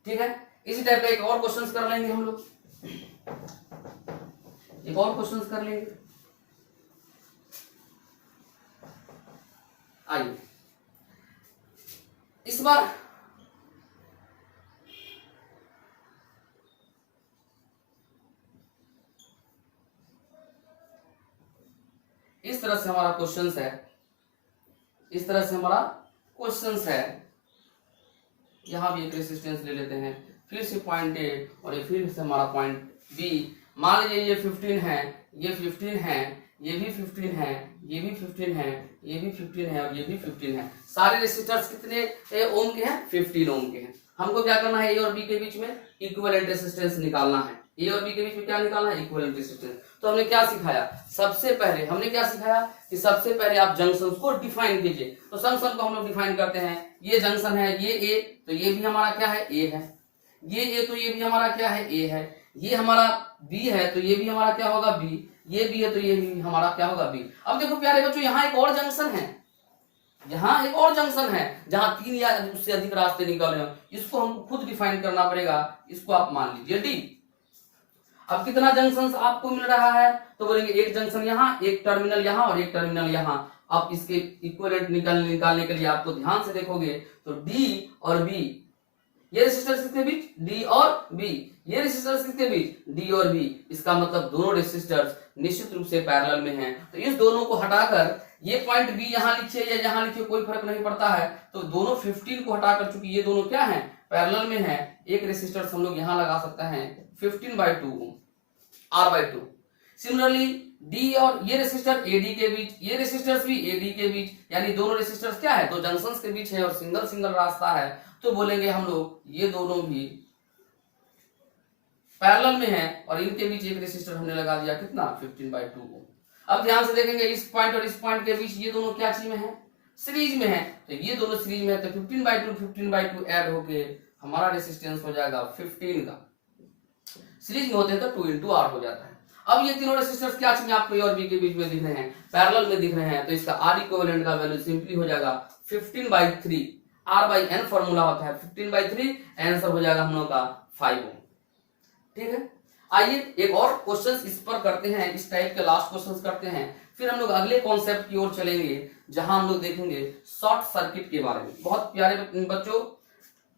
ठीक है, इसी टाइप का एक और क्वेश्चंस कर लेंगे हम लोग, एक और क्वेश्चंस कर लेंगे। आइए इस बार इस तरह से हमारा क्वेश्चंस है, इस तरह से हमारा क्वेश्चंस है। यहां भी एक रेजिस्टेंस ले लेते हैं, फिर से पॉइंट ए और ये फिर से हमारा पॉइंट बी। मान लीजिए ये 15 है, ये 15 है, ये भी 15 है, ये भी 15 है, ये भी 15 है और ये भी 15 है। सारे रेजिस्टर्स कितने ओम के हैं, 15 ओम के हैं। हमको क्या करना है, ए और बी के बीच में इक्विवेलेंट रेजिस्टेंस निकालना है। ए और बी के बीच में क्या निकालना है, इक्विवेलेंट रेजिस्टेंस। तो हमने क्या सिखाया, सबसे पहले हमने क्या सिखाया कि सबसे पहले आप जंक्शंस को डिफाइन कीजिए। तो जंक्शन को हम लोग डिफाइन करते हैं, ये जंक्शन है, ये ए, तो ये भी हमारा क्या है, ए है। ये ए, तो ये भी हमारा क्या है, ए है। ये हमारा बी है, तो ये भी हमारा क्या होगा, बी। ये बी है, तो ये भी हमारा क्या होगा, बी। अब देखो प्यारे बच्चों, यहाँ एक और जंक्शन है, यहाँ एक और जंक्शन है जहां 3 या उससे अधिक रास्ते निकल रहे हो, इसको हमको खुद डिफाइन करना पड़ेगा। इसको आप मान लीजिए डी। अब कितना जंक्शन आपको मिल रहा है, तो बोलेंगे एक जंक्शन यहाँ, एक टर्मिनल यहाँ और एक टर्मिनल यहाँ। आप इसके इक्विवेलेंट निकालने के लिए आपको ध्यान से देखोगे तो डी और बी, ये रेसिस्टर्स किसके बीच, डी और बी। ये रेसिस्टर्स किसके बीच, डी और बी। इसका मतलब दोनों रेसिस्टर्स निश्चित रूप से पैरेलल में हैं। तो इस दोनों को हटाकर ये पॉइंट बी यहाँ लिखिए या यहाँ लिखिए, कोई फर्क नहीं पड़ता है। तो दोनों 15 को हटाकर, चूंकि ये दोनों क्या है, पैरेलल में है, एक रेसिस्टर्स हम लोग यहाँ लगा सकते हैं 15/2 R/2। सिमिलरली डी और ये रेसिस्टर एडी के बीच, ये रेसिस्टर्स भी एडी के बीच, यानी दोनों रेसिस्टर्स क्या है, दो जंक्शंस के बीच है और सिंगल सिंगल रास्ता है। तो बोलेंगे हम लोग ये दोनों भी पैरेलल में है और इनके बीच एक रेसिस्टर हमने लगा दिया कितना, 15/2। अब ध्यान से देखेंगे, इस पॉइंट और इस पॉइंट के बीच ये दोनों क्या चीज में है, सीरीज में है। तो ये दोनों सीरीज में है, तो 15/2 ऐड होके हमारा रेसिस्टेंस हो जाएगा 15 का। सीरीज में होते हैं तो 2 × R हो जाता है। अब ये तीनों रेसिस्टर्स क्या चीज में आपको ए और बी के बीच में दिख रहे हैं, पैरेलल में दिख रहे हैं, तो इसका आर इक्विवेलेंट का वैल्यू सिंपली हो जाएगा 15/3। आर बाई एन फॉर्मूला होता है 15/3, आंसर हो जाएगा हम लोग का 5 ओम। ठीक है, आइए एक और क्वेश्चन इस पर करते हैं, इस टाइप के लास्ट क्वेश्चन करते हैं, फिर हम लोग अगले कॉन्सेप्ट की ओर चलेंगे जहां हम लोग देखेंगे शॉर्ट सर्किट के बारे में। बहुत प्यारे बच्चों,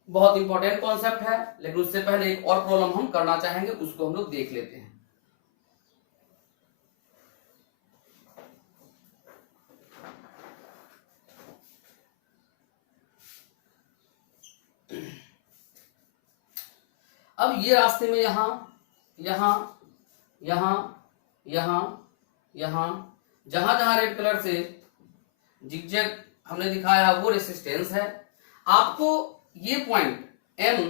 बहुत इंपॉर्टेंट कॉन्सेप्ट है, लेकिन उससे पहले एक और प्रॉब्लम हम करना चाहेंगे, उसको हम लोग देख लेते हैं। अब ये रास्ते में यहां यहां यहां यहां यहां जहां जहां रेड कलर से जिगजैग हमने दिखाया वो रेसिस्टेंस है। आपको ये पॉइंट M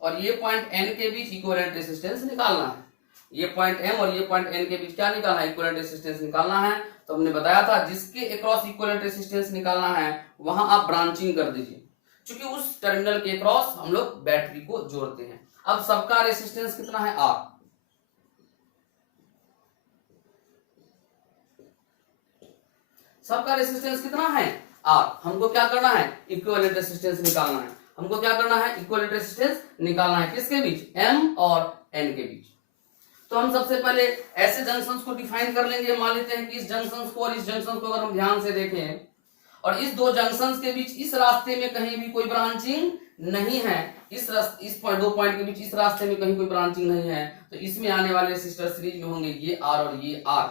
और ये पॉइंट N के बीच इक्विवेलेंट रेसिस्टेंस निकालना है। ये पॉइंट M और ये पॉइंट N के बीच क्या निकालना है, इक्विवेलेंट रेसिस्टेंस निकालना है। तो हमने बताया था जिसके अक्रॉस इक्विवेलेंट रेसिस्टेंस निकालना है वहां आप ब्रांचिंग कर दीजिए, क्योंकि उस टर्मिनल के अक्रॉस हम लोग बैटरी को जोड़ते हैं। अब सबका रेसिस्टेंस कितना है, R। सबका रेसिस्टेंस कितना है, R। हमको क्या करना है, इक्विवेलेंट रेसिस्टेंस निकालना है। हमको क्या करना है, इक्विवेलेंट रेसिस्टेंस निकालना है, किसके बीच, M और N के बीच। तो हम सबसे पहले ऐसे जंक्शंस को डिफाइन कर लेंगे। मान लेते हैं कि इस जंक्शंस को और इस जंक्शन को अगर हम ध्यान से देखें और इस दो जंक्शंस के बीच इस रास्ते में कहीं भी कोई ब्रांचिंग नहीं है, इस पॉइंट दो पॉइंट के बीच इस रास्ते में कहीं कोई ब्रांचिंग नहीं है, तो इसमें आने वाले रेसिस्टर सीरीज में होंगे। ये R और ये R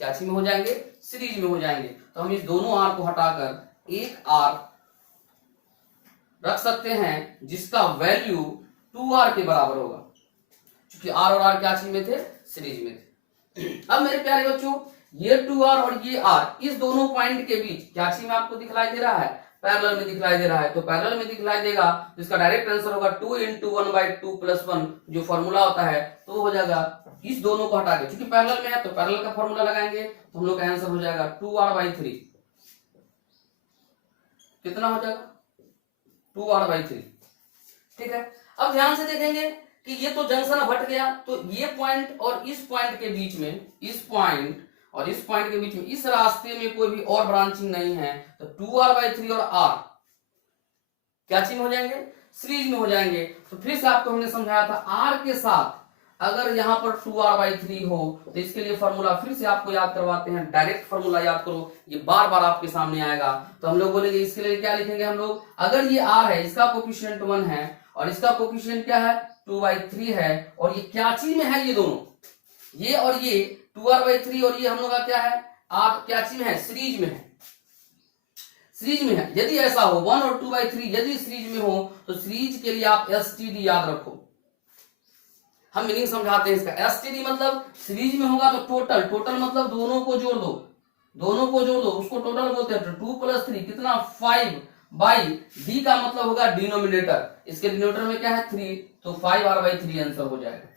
क्या चीज में हो जाएंगे, सीरीज में हो जाएंगे। तो हम इस दोनों R को हटाकर एक R रख सकते हैं जिसका वैल्यू 2R के बराबर होगा, क्योंकि R और R क्या चीज में थे, सीरीज में थे। अब मेरे प्यारे बच्चों, ये 2R और ये R इस दोनों पॉइंट के बीच क्या चीज में आपको दिखलाई दे रहा है, पैरेलल में दिखलाई दे रहा है। तो पैरेलल में दिखलाई देगा तो इसका डायरेक्ट आंसर होगा 2 × 1/2 + 1 जो फॉर्मूला होता है, तो वो हो जाएगा इस दोनों को हटा के, क्योंकि पैरेलल में है तो पैरेलल का फॉर्मूला लगाएंगे, तो हम लोग का आंसर हो जाएगा 2R/3। कितना हो जाएगा, 2R/3। ठीक है, अब ध्यान से देखेंगे कि ये तो जंक्शन हट गया, तो ये पॉइंट और इस पॉइंट के बीच में, इस पॉइंट और इस पॉइंट के बीच में इस रास्ते में कोई भी और ब्रांचिंग नहीं है, तो 2R/3 और R क्या चीज हो जाएंगे, सीरीज में हो जाएंगे। तो फिर से आपको हमने समझाया था R के साथ अगर यहां पर 2R/3 हो तो इसके लिए फॉर्मूला फिर से आपको याद करवाते हैं, डायरेक्ट फॉर्मूला याद करो, ये बार बार आपके सामने आएगा। तो हम लोग बोलेंगे इसके लिए क्या लिखेंगे हम लोग, अगर ये R है, इसका कोफिशिएंट 1 है और इसका कोफिशिएंट क्या है, 2/3 है, और ये क्या चीज में है, ये दोनों, ये और ये 2R/3 और ये हम लोग का क्या है, R क्या चीज में है, सीरीज में है, सीरीज में है। यदि ऐसा हो 1 और 2/3 यदि सीरीज में हो तो सीरीज के लिए आप STD याद रखो। हम मीनिंग समझाते हैं इसका। STD मतलब सीरीज में होगा तो टोटल, टोटल मतलब दोनों को जोड़ दो, दोनों को जोड़ दो, उसको टोटल बोलते हैं। 2 + 3 कितना, 5/D का मतलब होगा डिनोमिनेटर, इसके डिनोमिनेटर में क्या है 3, तो 5R/3 आंसर हो जाएगा।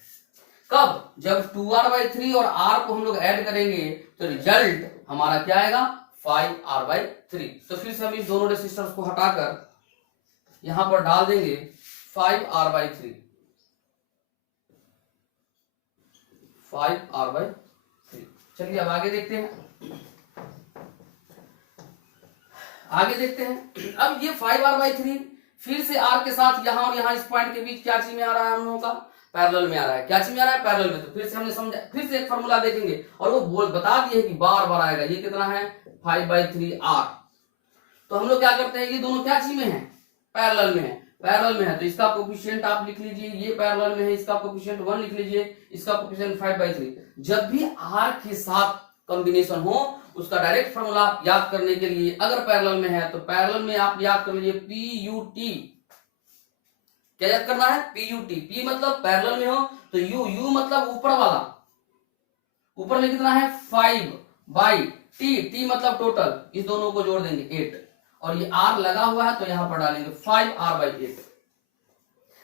कब, जब 2R/3 और R को हम लोग ऐड करेंगे तो रिजल्ट हमारा क्या आएगा, 5R/3। तो फिर से हम इस दोनों रेसिस्टर्स को हटाकर यहां पर डाल देंगे 5R/3, 5R/3। चलिए अब आगे देखते हैं, आगे देखते हैं। अब ये 5R/3 फिर से R के साथ यहां और यहां इस पॉइंट के बीच क्या चीज में आ रहा है, हम लोगों का पैरेलल में आ रहा है। क्या चीज में आ रहा है, पैरेलल में। तो फिर से हमने समझा, फिर से एक फॉर्मूला देखेंगे और वो बता दिए कि बार बार आएगा। ये कितना है, 5/3R। तो हम लोग क्या करते हैं, ये दोनों क्या चीज में है, पैरेलल में है, पैरेलल में है, तो इसका कोफिशिएंट आप लिख लीजिए, ये पैरेलल में है, इसका कोफिशिएंट 1 लिख लीजिए, इसका कोफिशिएंट 5/3। जब भी R के साथ कॉम्बिनेशन हो उसका डायरेक्ट फॉर्मूला याद करने के लिए, अगर पैरेलल में है तो पैरेलल में आप याद कर लीजिए PUT। क्या याद करना है, PUT। P मतलब पैरेलल में हो तो U मतलब ऊपर वाला, ऊपर में कितना है 5/T, T मतलब टोटल, इस दोनों को जोड़ देंगे 8, और ये R लगा हुआ है तो यहां पर डालेंगे 5R/8।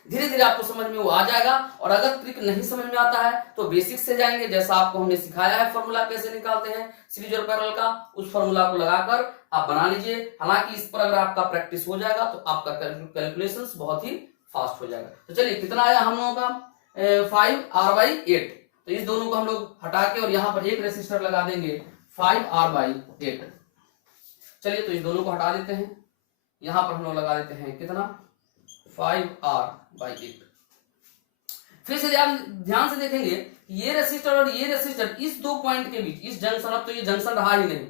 धीरे धीरे आपको समझ में वो आ जाएगा। और अगर ट्रिक नहीं समझ में आता है तो बेसिक से जाएंगे, जैसा आपको हमने सिखाया है फॉर्मूला कैसे निकालते हैं सीरीज और पैरेलल का, उस फॉर्मूला को लगाकर आप बना लीजिए। हालांकि इस पर अगर आपका प्रैक्टिस हो जाएगा तो आपका कैलकुलेशंस बहुत ही फास्ट हो जाएगा। तो चलिए कितना आया हम लोगों का 5R/8। तो इस दोनों को हम लोग हटा के और यहाँ पर एक रेसिस्टर लगा देंगे 5R/8। चलिए तो इस दोनों को हटा देते हैं, यहाँ पर हम लोग लगा देते हैं कितना 5R/8। फिर से ध्यान से देखेंगे ये रेसिस्टर और ये रेसिस्टर इस दो पॉइंट के बीच, इस जंक्शन, अब तो ये जंक्शन रहा ही नहीं,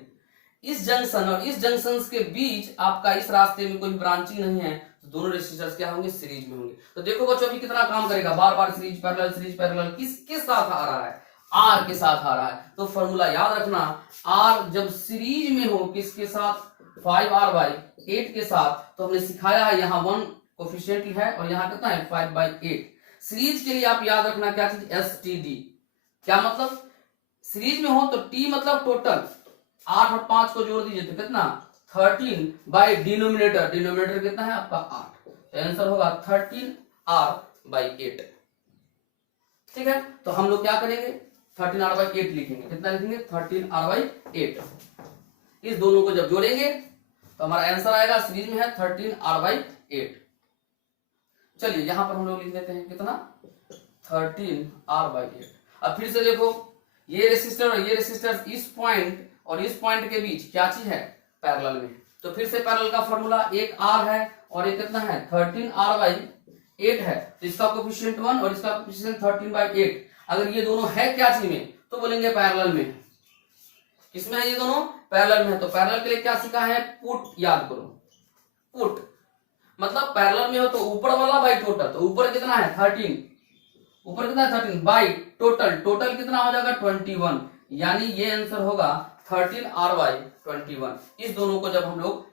इस जंक्शन और इस जंक्शन के बीच आपका इस रास्ते में कोई ब्रांचिंग नहीं है, तो दोनों रेसिस्टर्स क्या होंगे, सीरीज में होंगे। तो देखो बच्चों अभी कितना काम करेगा, बार बार सीरीज पैरेलल किसके साथ आ रहा है, आर के साथ आ रहा है। तो फॉर्मूला याद रखना, आर जब सीरीज में हो किसके साथ, 5R/8 के साथ, तो हमने सिखाया है यहाँ 1 कोफिशिएंट है और यहाँ कितना है 5/8। सीरीज के लिए आप याद रखना क्या चीज, STD। क्या मतलब, सीरीज में हो तो T मतलब टोटल, 8 और 5 को जोड़ दीजिए तो कितना 13 बाई डिनोमिनेटर, डिनोमिनेटर कितना है आपका 8, तो आंसर होगा 13R/8। ठीक है, तो हम लोग क्या करेंगे 13R/8 लिखेंगे, कितना लिखेंगे 13R/8। इस दोनों को जब जोड़ेंगे तो हमारा आंसर आएगा, सीरीज में है 13R/8। चलिए यहां पर हम लोग लिख देते हैं कितना 13R/8। अब फिर से देखो ये रेसिस्टर और ये रेसिस्टर इस पॉइंट और इस पॉइंट के बीच क्या चीज है, पैरेलल में। तो फिर से पैरेलल का फॉर्मूला, एक R है और एक कितना है 13R/8 है, तो इसका कोफिशिएंट 1 और इसका कोफिशिएंट 13/8। अगर ये दोनों है क्या चीज में, तो बोलेंगे पैरेलल में। किसमें है ये दोनों, पैरेलल में। तो पैरेलल के लिए क्या सीखा है, पुट याद करो, पुट मतलब पैरेलल में हो तो ऊपर वाला बाई टोटल, तो ऊपर कितना है 13, ऊपर कितना है 13 बाई टोटल, टोटल कितना हो जाएगा 21, यानी ये आंसर होगा 13R/21। इस दोनों को जब हम लोग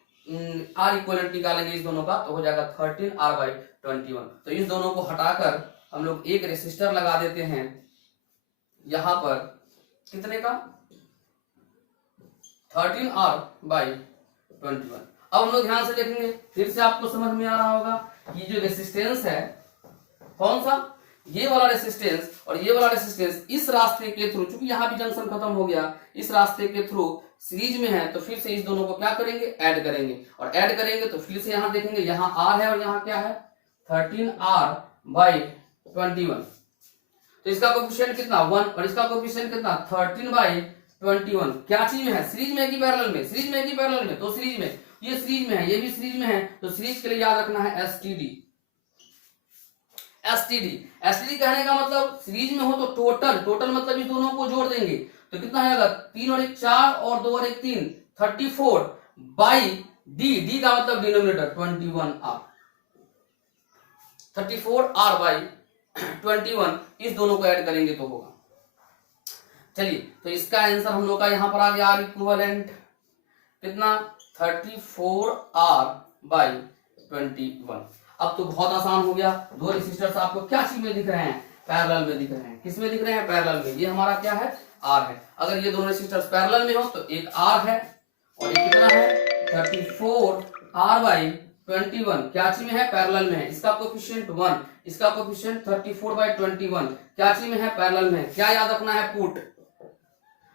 R इक्विवेलेंट निकालेंगे इस दोनों का, तो हो जाएगा 13R/21। तो इस दोनों को हटाकर हम लोग एक रेसिस्टर लगा देते हैं यहां पर, कितने का 13R/21। अब हम लोग ध्यान से देखेंगे, फिर से आपको समझ में आ रहा होगा कि जो रेसिस्टेंस है कौन सा, ये वाला रेसिस्टेंस और ये वाला रेसिस्टेंस इस रास्ते के थ्रू, चूंकि यहाँ भी जंक्शन खत्म हो गया, इस रास्ते के थ्रू सीरीज में है, तो फिर से इस दोनों को क्या करेंगे, ऐड करेंगे। और ऐड करेंगे तो फिर से यहाँ देखेंगे, यहाँ R है और यहाँ क्या है 13R/21। तो इसका कोफिशिएंट कितना 1 और इसका कोफिशिएंट कितना 13/21। क्या चीज में है, सीरीज में है कि पैरेलल में, सीरीज में है कि पैरेलल में, तो सीरीज में। ये सीरीज में है, ये भी सीरीज में है, तो सीरीज के लिए याद रखना है STD। STD कहने का मतलब सीरीज में हो तो टोटल, टोटल मतलब इस दोनों को जोड़ देंगे तो कितना आएगा 3 और 1 4 और 2 और 1 3, 34 बाई डी का मतलब डिनोमिनेटर 21R, 34R/21। इस दोनों को ऐड करेंगे तो होगा। चलिए तो इसका आंसर हम लोग का यहाँ पर आ गया, R इक्विवेलेंट कितना 34R/21। अब तो बहुत आसान हो गया, दो रेसिस्टर्स आपको क्या चीज में दिख रहे हैं, पैरेलल में दिख रहे हैं। किस में दिख रहे हैं, पैरेलल में। ये हमारा क्या है, R है। अगर ये दोनों रेसिस्टर्स पैरेलल में हो तो एक R है और एक कितना है 34R/21। क्या चीज में है, पैरेलल में है। इसका कोफिशिएंट 1, इसका कोफिशिएंट 34/21। क्या चीज में है, पैरेलल में। क्या याद रखना है, पुट।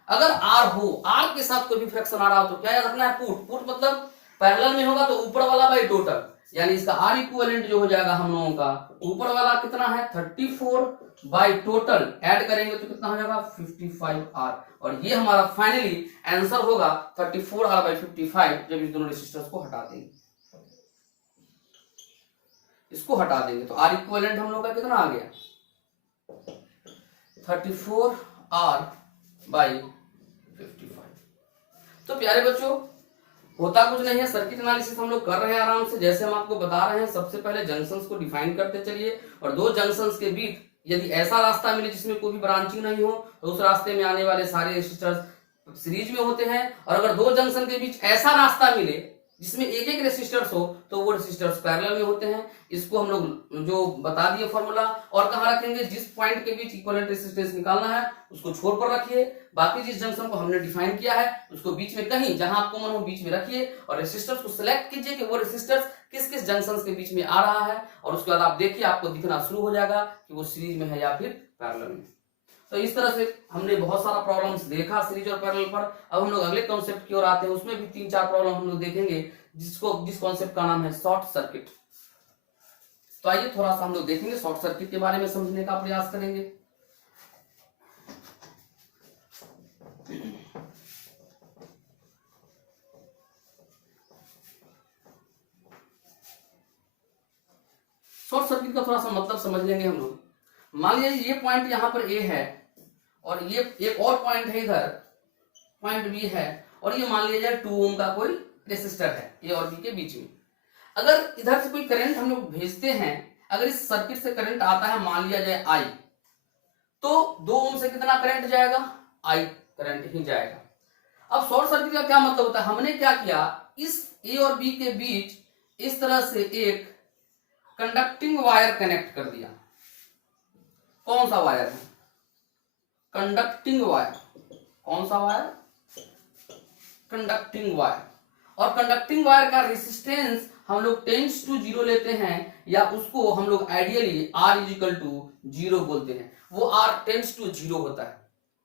अगर R हो, R के साथ कोई भी फ्रैक्शन आ रहा हो तो क्या याद रखना है, पुट। पुट मतलब पैरेलल में होगा तो ऊपर वाला बाई टोटल, यानी इसका R इक्विवेलेंट जो हो जाएगा हम लोगों का, ऊपर वाला कितना है 34 बाई टोटल, ऐड करेंगे तो कितना हो जाएगा 55R। और ये हमारा फाइनली आंसर होगा 34R/55 जब इस दोनों रेसिस्टर्स को हटा देंगे, इसको हटा देंगे तो R इक्विवेलेंट हम लोग का कितना आ गया 34R/55। तो प्यारे बच्चों होता कुछ नहीं है, सर्किट एनालिसिस हम लोग कर रहे हैं आराम से, जैसे हम आपको बता रहे हैं। सबसे पहले जंक्शंस को डिफाइन करते चलिए, और दो जंक्शंस के बीच यदि ऐसा रास्ता मिले जिसमें कोई भी ब्रांचिंग नहीं हो तो उस रास्ते में आने वाले सारे रेसिस्टर्स सीरीज में होते हैं। और अगर दो जंक्शन के बीच ऐसा रास्ता मिले जिसमें एक एक रेसिस्टर्स हो तो वो रेसिस्टर्स पैरेलल में होते हैं। इसको हम लोग जो बता दिए फॉर्मूला, और कहाँ रखेंगे, जिस पॉइंट के बीच इक्विवेलेंट रेसिस्टेंस निकालना है उसको छोर पर रखिए, बाकी जिस जंक्शन को हमने डिफाइन किया है उसको बीच में, कहीं जहां आपको मन हो बीच में रखिए, और रेसिस्टर्स को सिलेक्ट कीजिए कि वो रेसिस्टर्स किस किस जंक्शन के बीच में आ रहा है, और उसके बाद आप देखिए आपको दिखना शुरू हो जाएगा कि वो सीरीज में है या फिर पैरेलल में। तो इस तरह से हमने बहुत सारा प्रॉब्लम्स देखा सीरीज और पैरेलल पर। अब हम लोग अगले कॉन्सेप्ट की ओर आते हैं, उसमें भी 3-4 प्रॉब्लम हम लोग देखेंगे जिस कॉन्सेप्ट का नाम है शॉर्ट सर्किट। तो आइए थोड़ा सा हम लोग देखेंगे, शॉर्ट सर्किट के बारे में समझने का प्रयास करेंगे। शॉर्ट सर्किट का थोड़ा सा मतलब समझ लेंगे हम लोग। मान लीजिए ये पॉइंट यहाँ पर ए है और ये एक और पॉइंट है इधर, पॉइंट बी है, और ये मान लीजिए 2 ओम का कोई रेसिस्टर है ए और बी के बीच में। अगर इधर से कोई करंट हम लोग भेजते हैं, अगर इस सर्किट से करंट आता है मान लिया जाए आई, तो 2 ओम से कितना करंट जाएगा, आई करंट ही जाएगा। अब शॉर्ट सर्किट का क्या मतलब होता है, हमने क्या किया, इस ए और बी के बीच इस तरह से एक कंडक्टिंग वायर कनेक्ट कर दिया। कौन सा वायर है, कंडक्टिंग वायर। कौन सा वायर, कंडक्टिंग वायर। और कंडक्टिंग वायर का रेसिस्टेंस हम लोग टेंड्स टू 0 लेते हैं, या उसको हम लोग ideally R is equal to 0 बोलते हैं। वो R टेंड्स टू 0 होता है,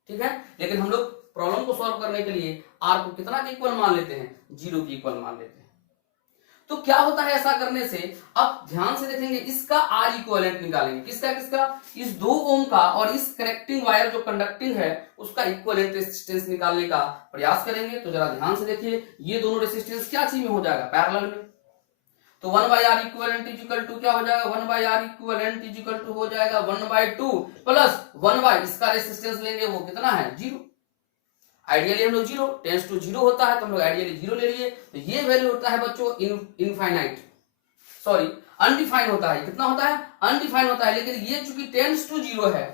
ठीक है। लेकिन हम लोग प्रॉब्लम को सॉल्व करने के लिए R को कितना के इक्वल मान लेते हैं, 0 के इक्वल मान लेते हैं। तो क्या होता है ऐसा करने से, अब ध्यान से देखेंगे, इसका R इक्विवेलेंट निकालेंगे। किसका किसका, इस 2 ओम का और इस कनेक्टिंग वायर जो कंडक्टिंग है उसका इक्विवेलेंट रेसिस्टेंस निकालने का प्रयास करेंगे। तो जरा ध्यान से देखिए, ये दोनों रेसिस्टेंस क्या चीज में हो जाएगा, पैरेलल में। तो 1/R equivalent is equal to क्या हो जाएगा, 1/R equivalent is equal to हो जाएगा 1/2 प्लस 1/, इसका रेसिस्टेंस लेंगे वो कितना है, 0। आइडियली हम लोग 0 टेंड्स टू 0 होता है, तो हम लोग आइडियली 0 ले लिए। तो ये वैल्यू होता है बच्चों इनफाइनाइट, सॉरी अनडिफाइंड होता है। कितना होता है, अनडिफाइंड होता है। लेकिन ये चूंकि टेंड्स टू 0 है,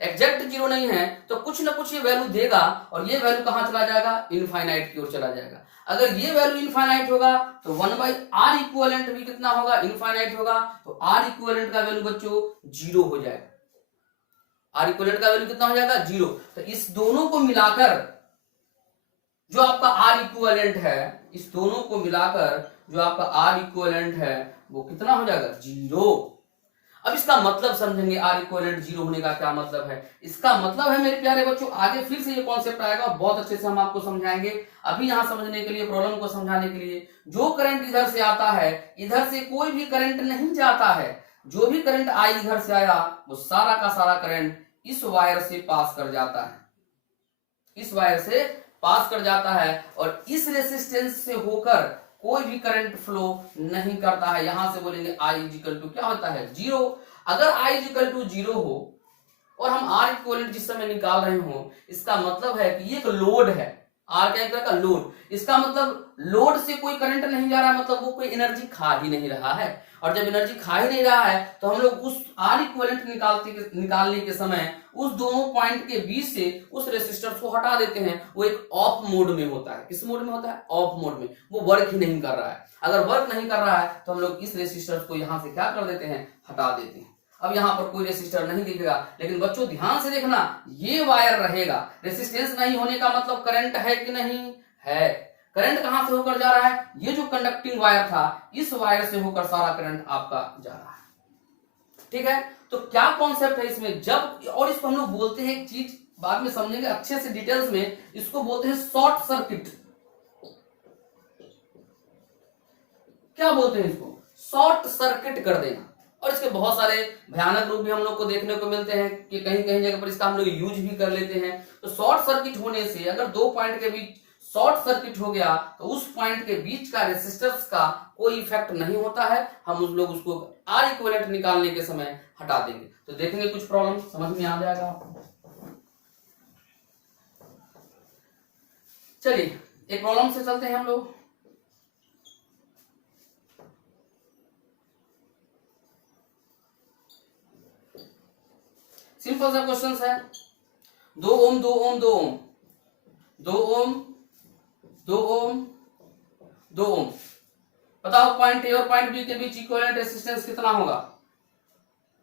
एग्जैक्ट 0 नहीं है, तो कुछ ना कुछ ये वैल्यू देगा, और ये वैल्यू कहां चला जाएगा, इनफाइनाइट की ओर चला जाएगा। अगर ये वैल्यू इनफाइनाइट होगा तो 1/R इक्विवेलेंट भी कितना होगा, इनफाइनाइट होगा। तो R इक्विवेलेंट का वैल्यू बच्चों 0 हो जाएगा। R इक्विवेलेंट का वैल्यू कितना हो जाएगा, 0। तो इस दोनों को मिलाकर जो आपका R इक्विवेलेंट है, इस दोनों को मिलाकर जो आपका R इक्विवेलेंट है वो कितना हो जाएगा, 0। अब इसका मतलब समझेंगे, R इक्विवेलेंट 0 होने का क्या मतलब है। इसका मतलब है मेरे प्यारे बच्चों, आगे फिर से ये कॉन्सेप्ट आएगा, बहुत अच्छे से हम आपको समझाएंगे। अभी यहां समझने के लिए, प्रॉब्लम को समझाने के लिए, जो करंट इधर से आता है, इधर से कोई भी करंट नहीं जाता है। जो भी करंट आई इधर से आया, वो सारा का सारा करंट इस वायर से पास कर जाता है, इस वायर से पास कर जाता है, और इस रेसिस्टेंस से होकर कोई भी करंट फ्लो नहीं करता है। यहां से बोलेंगे I इज इक्वल टू क्या होता है, 0। अगर I इज इक्वल टू 0 हो और हम R इक्विवेलेंट जिस समय निकाल रहे हो, इसका मतलब है कि ये एक लोड है। R क्या तरह का लोड, इसका मतलब लोड से कोई करंट नहीं जा रहा है, मतलब वो कोई एनर्जी खा ही नहीं रहा है। और जब एनर्जी खा ही नहीं रहा है, तो हम लोग उस R इक्विवेलेंट निकालने के समय उस दोनों पॉइंट के बीच से उस रेसिस्टर को हटा देते हैं। वो एक ऑफ मोड में होता है। किस मोड में होता है, ऑफ मोड में। वो वर्क ही नहीं कर रहा है। अगर वर्क नहीं कर रहा है तो हम लोग इस रेसिस्टर को यहां से क्या कर देते हैं, हटा देते हैं। अब यहां पर कोई रेसिस्टर नहीं दिखेगा, लेकिन बच्चों ध्यान से देखना, ये वायर रहेगा। रेसिस्टेंस नहीं होने का मतलब करंट है कि नहीं है। करंट कहां से होकर जा रहा है, ये जो कंडक्टिंग वायर था, इस वायर से होकर सारा करंट आपका जा रहा है, ठीक है। तो क्या कॉन्सेप्ट है इसमें, जब, और इसको हम लोग बोलते हैं, एक चीज बाद में समझेंगे अच्छे से डिटेल्स में, इसको बोलते हैं शॉर्ट सर्किट। क्या बोलते हैं इसको, शॉर्ट सर्किट कर देना। और इसके बहुत सारे भयानक रूप भी हम लोग को देखने को मिलते हैं कि कहीं कहीं जगह पर इसका हम लोग यूज भी कर लेते हैं। तो शॉर्ट सर्किट होने से, अगर 2 पॉइंट के बीच शॉर्ट सर्किट हो गया, तो उस पॉइंट के बीच का रेसिस्टेंस का कोई इफेक्ट नहीं होता है। हम उस लोग उसको R इक्विवेलेंट निकालने के समय हटा देंगे। तो देखेंगे कुछ प्रॉब्लम समझ में आ जाएगा आपको। चलिए एक प्रॉब्लम से चलते हैं हम लोग। सिंपल सा क्वेश्चन है, 2 ओम 2 ओम 2 ओम 2 ओम 2 ओम 2 ओम। बताओ पॉइंट ए और पॉइंट बी के बीच इक्विवेलेंट रेसिस्टेंस कितना होगा,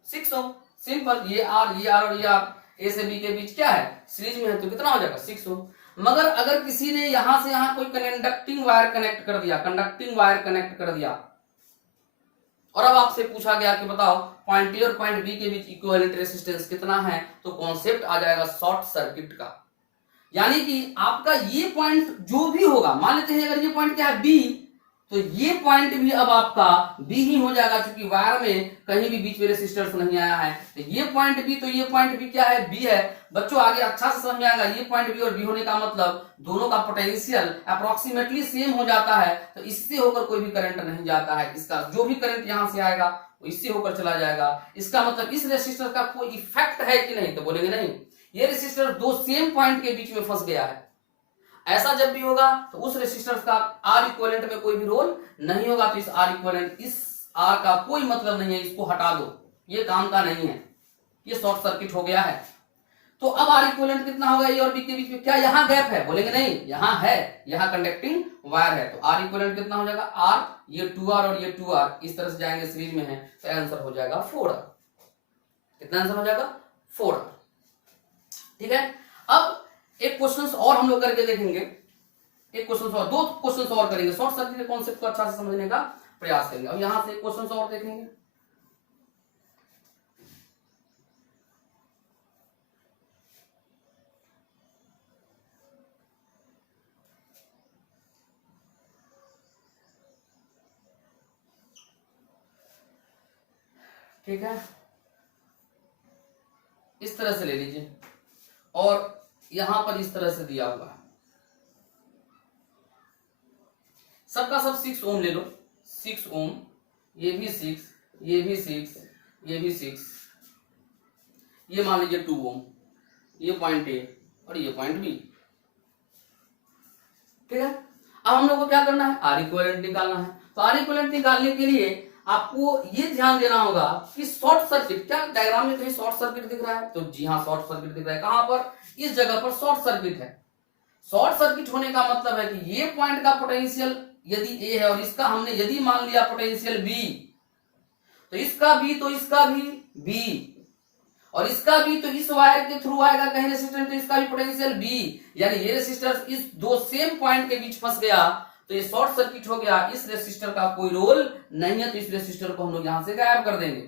6 ओम। सिंपल, ये R और ये R, ए से बी के बीच क्या है, सीरीज में है, तो कितना हो जाएगा, 6 ओम। मगर अगर किसी ने यहां से यहां कोई कंडक्टिंग वायर कनेक्ट कर दिया, कंडक्टिंग वायर कनेक्ट कर दिया, और अब आपसे पूछा गया कि बताओ पॉइंट ए और पॉइंट बी के बीच इक्विवेलेंट रेसिस्टेंस कितना है, तो कॉन्सेप्ट आ जाएगा शॉर्ट सर्किट का। यानी कि आपका ये पॉइंट जो भी होगा, मान लेते हैं अगर ये पॉइंट क्या है बी, तो ये पॉइंट भी अब आपका बी ही हो जाएगा, क्योंकि वायर में कहीं भी बीच में रेसिस्टेंस नहीं आया है। तो ये पॉइंट बी, तो ये पॉइंट भी क्या है, बी है। बच्चों आगे अच्छा से समझ में आएगा, ये पॉइंट बी और बी होने का मतलब दोनों का पोटेंशियल अप्रोक्सीमेटली सेम हो जाता है, तो इससे होकर कोई भी करंट नहीं जाता है। इसका जो भी करंट यहां से आएगा वो इससे होकर चला जाएगा। इसका मतलब इस रेसिस्टर का कोई इफेक्ट है कि नहीं, तो बोलेंगे नहीं, ये रेसिस्टर दो सेम पॉइंट के बीच में फंस गया है। ऐसा जब भी होगा तो उस रेसिस्टर का आर इक्विवेलेंट में कोई भी रोल नहीं होगा, तो इस आर इक्विवेलेंट, इस आर का कोई मतलब नहीं है, इसको हटा दो, ये काम का नहीं है, ये शॉर्ट सर्किट हो गया है। तो अब आर इक्विवेलेंट कितना होगा ए और बी के बीच में? क्या यहाँ गैप है? बोलेंगे नहीं, यहाँ है, यहाँ कंडक्टिंग वायर है, तो आर इक्विवेलेंट कितना हो जाएगा? आर, ये 2R और ये 2R इस तरह से जाएंगे, सीरीज में है, तो आंसर हो जाएगा 4R। कितना आंसर हो जाएगा? 4R। ठीक है, अब एक क्वेश्चन और हम लोग करके देखेंगे, एक क्वेश्चन और, दो क्वेश्चन और करेंगे, शॉर्ट सर्किट के कॉन्सेप्ट को अच्छा से समझने का प्रयास करेंगे। अब यहां से एक क्वेश्चन और देखेंगे। ठीक है, इस तरह से ले लीजिए और यहां पर इस तरह से दिया हुआ है, सबका सब 6 ओम ले लो, 6 ओम, ये भी 6, ये भी 6, ये भी 6, ये मान लीजिए 2 ओम, ये पॉइंट ए और ये पॉइंट बी। ठीक है, अब हम लोग को क्या करना है? आर इक्विवेलेंट निकालना है। तो आर इक्विवेलेंट निकालने के लिए आपको ये ध्यान देना होगा कि शॉर्ट सर्किट, क्या डायग्राम में कहीं शॉर्ट सर्किट दिख रहा है? तो जी हाँ, शॉर्ट सर्किट दिख रहा है। कहां पर? इस जगह पर शॉर्ट सर्किट है। शॉर्ट सर्किट होने का मतलब है कि ये पॉइंट का पोटेंशियल यदि ए है और इसका हमने यदि मान लिया पोटेंशियल बी, तो इसका भी, तो इसका भी बी, और इसका भी तो इस वायर के थ्रू आएगा कहीं रेसिस्टर, तो इसका भी पोटेंशियल बी, यानी ये रेसिस्टर इस दो सेम पॉइंट के बीच फंस गया, तो ये शॉर्ट सर्किट हो गया। इस रेसिस्टर का कोई रोल नहीं है, तो इस रेसिस्टर को हम लोग यहां से गायब कर देंगे।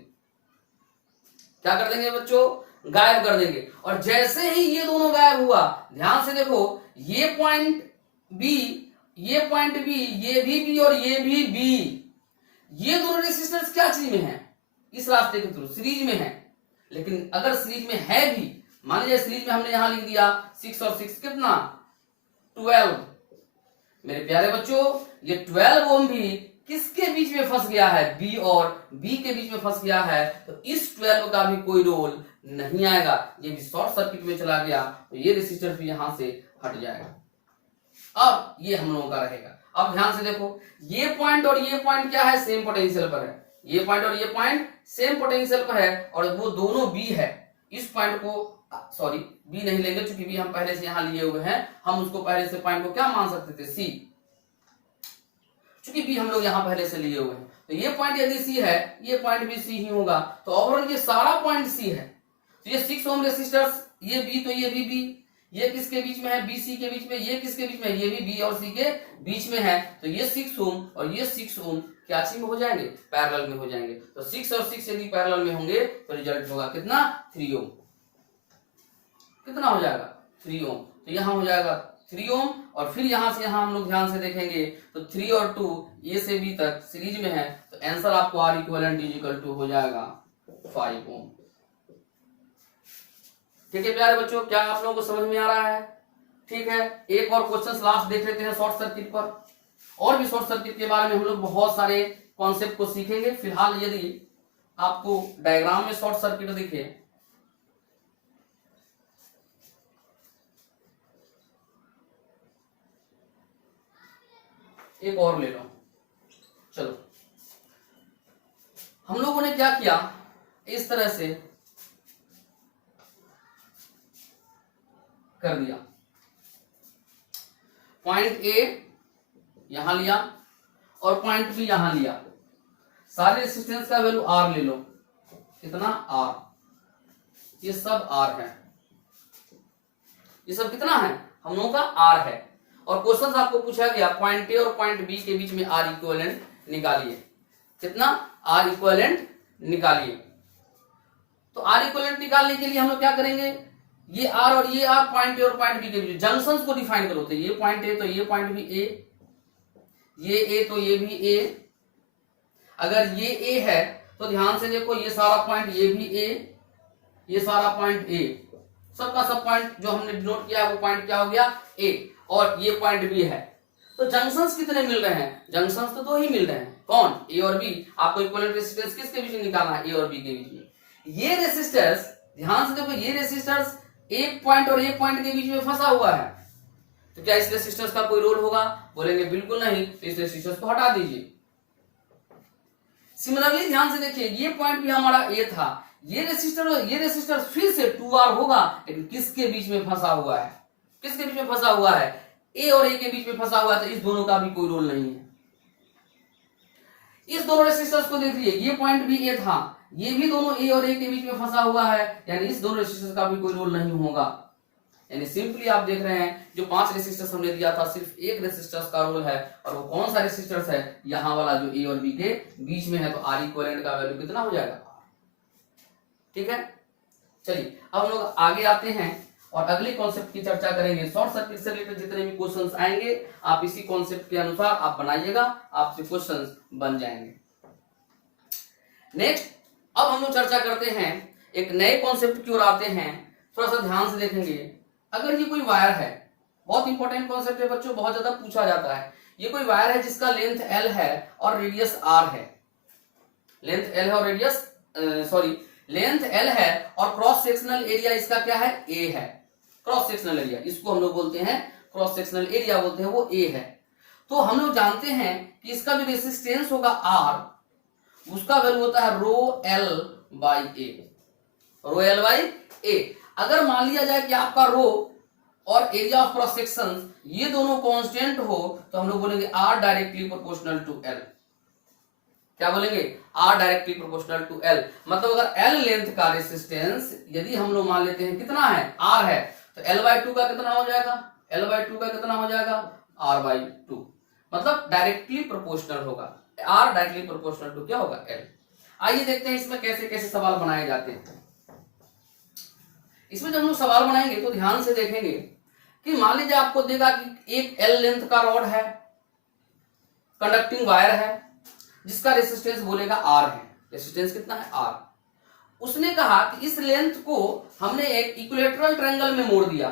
क्या कर देंगे बच्चों? गायब कर देंगे। और जैसे ही ये दोनों गायब हुआ, ध्यान से देखो, ये पॉइंट बी, ये पॉइंट बी, ये भी बी और ये भी बी, ये दोनों रेसिस्टेंस क्या चीज में है? इस रास्ते के थ्रू सीरीज में है। लेकिन अगर सीरीज में है भी, मान लीजिए सीरीज में हमने यहां लिख दिया 6 और 6 कितना? 12। मेरे प्यारे बच्चों, ये 12 ओम भी किसके बीच में फंस गया है? बी और बी के बीच में फंस गया है, तो इस 12 का भी कोई रोल नहीं आएगा, ये भी शॉर्ट सर्किट में चला गया, तो ये रेसिस्टर भी यहां से हट जाएगा। अब ये हम लोगों का रहेगा। अब ध्यान से देखो, ये पॉइंट और ये पॉइंट क्या है? सेम पोटेंशियल पर है। ये पॉइंट और ये पॉइंट सेम पोटेंशियल पर है और वो दोनों बी है। इस पॉइंट को, सॉरी बी नहीं लेंगे क्योंकि बी हम पहले से यहां लिए हुए हैं, हम उसको पहले से पॉइंट को क्या मान सकते थे? सी, क्योंकि बी हम लोग यहां पहले से लिए हुए हैं, तो ये पॉइंट यदि सी है, ये पॉइंट भी सी ही होगा, तो ओवरऑल ये सारा पॉइंट सी है। तो ये 6 ओम रेसिस्टर्स, ये बी तो ये भी बी, ये किसके बीच में है? बी सी के बीच में। ये किसके बीच में? ये भी बी और सी के बीच में है, तो ये 6 ओम और ये 6 ओम क्या चीज में हो जाएंगे? पैरेलल में हो जाएंगे। तो 6 और 6 यदि पैरेलल में होंगे तो रिजल्ट होगा कितना? 3 ओम। कितना हो जाएगा? 3 ओम। तो यहां हो जाएगा 3 ओम, और फिर यहां से यहां हम लोग ध्यान से देखेंगे तो 3 और 2 ए से बी तक सीरीज में है, तो आंसर आपको R equivalent is equal to हो जाएगा 5 ओम। ठीक है प्यारे बच्चों, क्या आप लोगों को समझ में आ रहा है? ठीक है, एक और क्वेश्चन लास्ट देख लेते हैं शॉर्ट सर्किट पर। और भी शॉर्ट सर्किट के बारे में हम लोग बहुत सारे कॉन्सेप्ट को सीखेंगे। फिलहाल यदि आपको डायग्राम में शॉर्ट सर्किट दिखे, एक और ले लो, चलो हम लोगों ने क्या किया, इस तरह से कर दिया, पॉइंट ए यहां लिया और पॉइंट बी यहां लिया, सारे रेसिस्टेंस का वैल्यू आर ले लो, कितना? आर, ये सब आर है, ये सब कितना है? हम लोगों का आर है। और क्वेश्चन आपको पूछा गया पॉइंट ए और पॉइंट बी के बीच में आर इक्विवेलेंट निकालिए, कितना? आर इक्विवेलेंट निकालिए। तो आर इक्विवेलेंट निकालने के लिए हम लोग क्या करेंगे? ये आर और ये आर, पॉइंट ए और पॉइंट बी के बीच जंक्शंस को डिफाइन करो। तो ये पॉइंट ए तो ये पॉइंट भी ए, ये ए तो ये भी ए। अगर ये ए है तो ध्यान से देखो, ये सारा पॉइंट ये भी ए, ये सारा पॉइंट ए, सबका सब पॉइंट जो हमने डिनोट किया है वो पॉइंट क्या हो गया? ए, और ये पॉइंट बी है। तो जंक्शंस कितने मिल रहे हैं? जंक्शंस तो 2 ही मिल रहे हैं। कौन, ए और बी। आपको इक्विवेलेंट रेजिस्टेंस किसके बीच में निकालना है, ए और बी के बीच में। ये रेजिस्टर्स ध्यान से देखो, ये रेजिस्टर्स एक पॉइंट और एक पॉइंट के बीच में फंसा हुआ है, तो क्या इस रेजिस्टेंस का कोई रोल होगा, बोलेंगे बिल्कुल नहीं, तो इस रेजिस्टेंस को हटा दीजिए। सिमिलरली ध्यान से देखिए, ये पॉइंट भी हमारा ए था, ये रेजिस्टर फिर से 2R होगा, लेकिन किसके बीच में फंसा हुआ है, किसके बीच में फंसा हुआ है, ए और ए के बीच में फंसा हुआ है, तो इस दोनों का भी कोई रोल नहीं है। इस दोनों रेजिस्टर्स को देखिए, ये पॉइंट भी ए था, ये भी दोनों ए और ए के बीच में फंसा हुआ है, यानी इस दोनों रेजिस्टर्स का भी कोई रोल नहीं होगा। यानी सिंपली आप देख रहे हैं, जो 5 रेजिस्टर्स हमने दिया था, सिर्फ एक रेजिस्टर्स का रोल है, और वो कौन सा रेजिस्टर्स है, यहाँ वाला जो ए और बी के बीच में है। तो आर इक्विवेलेंट का वैल्यू कितना हो जाएगा, ठीक है। चलिए अब हम लोग आगे आते हैं और अगले कॉन्सेप्ट की चर्चा करेंगे। शॉर्ट सर्किट से रिलेटेड जितने भी क्वेश्चंस आएंगे, आप इसी कॉन्सेप्ट के अनुसार आप बनाइएगा, आपसे क्वेश्चंस बन जाएंगे। नेक्स्ट अब हम लोग चर्चा करते हैं, एक नए कॉन्सेप्ट की ओर आते हैं। थोड़ा सा ध्यान से देखेंगे, अगर ये कोई वायर है, बहुत इंपॉर्टेंट कॉन्सेप्ट है बच्चों, बहुत ज्यादा पूछा जाता है। ये कोई वायर है जिसका लेंथ L है और रेडियस R है, लेंथ L है और रेडियस लेंथ L है और क्रॉस सेक्शनल एरिया इसका क्या है, A है। क्रॉस सेक्शनल एरिया इसको हम लोग बोलते हैं, क्रॉस सेक्शनल एरिया बोलते हैं, वो A है। तो हम लोग जानते हैं कि इसका जो रेसिस्टेंस होगा R, उसका वैल्यू होता है row L by A, row L by A। अगर मान लिया जाए कि आपका रो और एरिया ऑफ क्रॉस सेक्शन ये दोनों कांस्टेंट हो, तो हम लोग बोलेंगे R directly proportional to L। क्या बोलेंगे, R directly proportional to L। मतलब अगर L लेंथ का रेसिस्टेंस यदि हम लोग मान लेते हैं कितना है, R है, तो L बाई 2 का कितना हो जाएगा, L बाई 2 का कितना हो जाएगा, R बाई 2। मतलब डायरेक्टली प्रोपोर्शनल होगा, R डायरेक्टली प्रोपोर्शनल टू क्या होगा, L। आइए देखते हैं इसमें कैसे कैसे सवाल बनाए जाते हैं। इसमें जब हम लोग सवाल बनाएंगे तो ध्यान से देखेंगे कि मान लीजिए आपको देगा कि एक L लेंथ का रॉड है, कंडक्टिंग वायर है, जिसका रेसिस्टेंस बोलेगा R है। रेसिस्टेंस कितना है, R। उसने कहा कि इस लेंथ को हमने एक इक्विलैटरल ट्रायंगल में मोड़ दिया।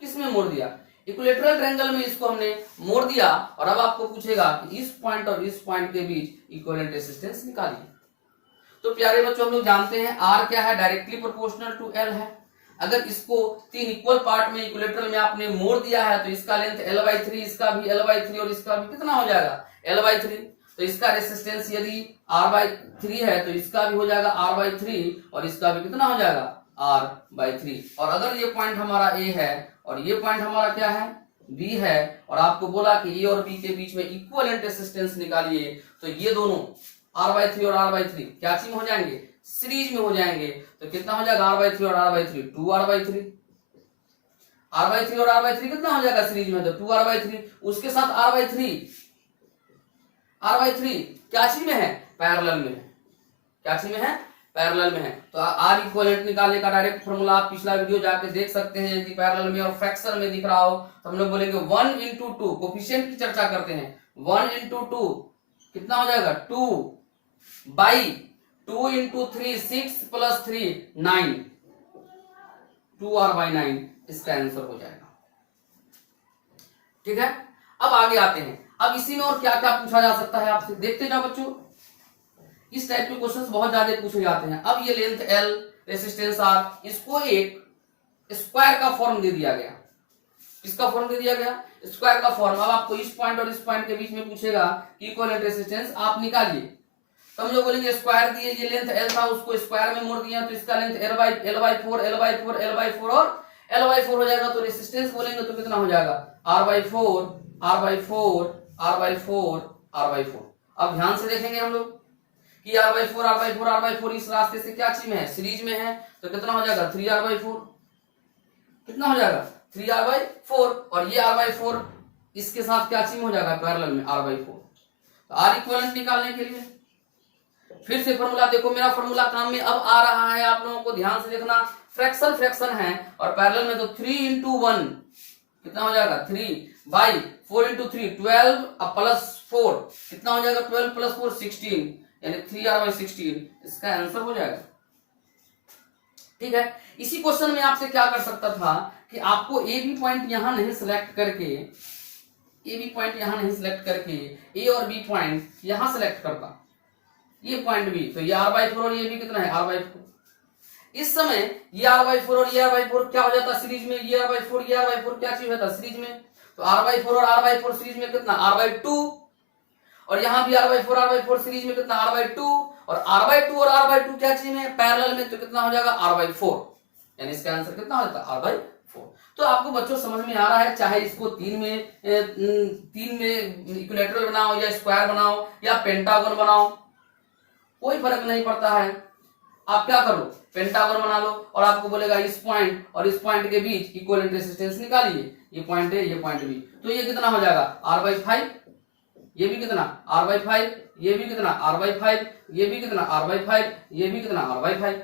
किस में मोड़ दिया, इक्विलैटरल ट्रायंगल में इसको हमने मोड़ दिया, और अब आपको पूछेगा कि इस पॉइंट और इस पॉइंट के बीच इक्विवेलेंट रेजिस्टेंस निकालिए। तो प्यारे बच्चों हम लोग जानते हैं R क्या है, डायरेक्टली प्रोपोर्शनल टू L है। अगर इसको 3 इक्वल पार्ट में इक्विलैटरल में आपने मोड़ दिया है, तो इसका लेंथ L/3, इसका भी L/3 और इसका भी कितना हो जाएगा, L/3। तो इसका रेसिस्टेंस यदि R/3 है तो इसका भी हो जाएगा R/3 और इसका भी कितना हो जाएगा, R/3। और अगर ये पॉइंट हमारा A है और ये पॉइंट हमारा क्या है, B है, और आपको बोला कि A और B के बीच में इक्विवेलेंट रेसिस्टेंस निकालिए, तो ये दोनों R/3 और R/3 क्या चीज में हो जाएंगे, सीरीज में हो जाएंगे। तो कितना हो जाएगा R/3 और R/3, 2R/3। R/3 और R/3 कितना हो जाएगा सीरीज में, तो 2R/3। उसके साथ R/3 क्या चीज में है, पैरेलल में है। क्या चीज में है, पैरेलल में है। तो R इक्विवेलेंट निकालने का डायरेक्ट फॉर्मूला आप पिछला वीडियो जाके देख सकते हैं। यदि पैरेलल में और फ्रैक्शन में दिख रहा हो तो हम लोग बोलेंगे 1 into 2, कोफिशिएंट की चर्चा करते हैं। 1 into 2 कितना हो जाएगा, 2 बाई 2 into 3 6 plus 3 9, 2R/9 इसका आंसर हो जाएगा। ठीक है, अब आगे आते हैं। अब इसी में और क्या क्या पूछा जा सकता है आपसे, देखते जाओ बच्चों। इस टाइप के क्वेश्चंस बहुत ज्यादा पूछे जाते हैं। अब ये लेंथ L, रेसिस्टेंस R, इसको एक स्क्वायर का फॉर्म दे दिया गया। किसका फॉर्म दे दिया गया, स्क्वायर का फॉर्म। अब आपको इस पॉइंट और इस पॉइंट के बीच में पूछेगा कि इक्विवेलेंट रेसिस्टेंस आप निकालिए, तो हम लोग बोलेंगे स्क्वायर दिए, ये लेंथ L था उसको स्क्वायर में मोड़ दिया, तो इसका लेंथ L/4 और L/4 हो जाएगा। तो रेसिस्टेंस बोलेंगे तो कितना हो जाएगा, R/4 R/4 R/4 R/4। अब ध्यान से देखेंगे हम लोग कि R/4 इस रास्ते से क्या चीज में है, सीरीज में है, तो कितना हो जाएगा 3R/4। कितना हो जाएगा 3R/4, और ये R/4 इसके साथ क्या चीज हो जाएगा, पैरेलल में R/4। तो R इक्विवेलेंट निकालने के लिए फिर से फॉर्मूला देखो, मेरा फॉर्मूला काम में अब आ रहा है, आप लोगों को ध्यान से देखना। फ्रैक्शन है और पैरेलल में, तो 3 into 1 कितना हो जाएगा, 3 बाई 4 into 3 12 प्लस 4 कितना हो जाएगा, 12 प्लस 4 16, यानी 3R/16 इसका आंसर हो जाएगा। ठीक है, इसी क्वेश्चन में आपसे क्या कर सकता था कि आपको ए बी पॉइंट यहां नहीं सिलेक्ट करके ए बी पॉइंट यहाँ नहीं सिलेक्ट करके ए और बी पॉइंट यहाँ सिलेक्ट करता, ये पॉइंट बी, तो ये r/4 और ये भी कितना है r/4। इस समय ये r/4 और ये r/4 क्या हो जाता सीरीज में, ये r/4 क्या चीज होता सीरीज में, तो r/4 और r/4 सीरीज में कितना r/2, और यहाँ भी r/4 सीरीज में कितना r/2, और r/2 और r/2 क्या चीज में पैरेलल में, तो कितना हो जाएगा r/4, यानी इसका आंसर कितना हो जाता है r/4। तो आपको बच्चों समझ में आ रहा है, चाहे इसको तीन में इक्विलैटरल बनाओ या स्क्वायर बनाओ या पेंटागन बनाओ, कोई फर्क नहीं पड़ता है। आप क्या करो, पेंटागन बना लो और आपको बोलेगा इस पॉइंट और इस पॉइंट के बीच इक्विवेलेंट रेजिस्टेंस निकालिए, ये पॉइंट है ये पॉइंट भी, तो ये कितना हो जाएगा r/5, ये भी कितना r/5, ये भी कितना r/5, ये भी कितना r/5, ये भी कितना r/5।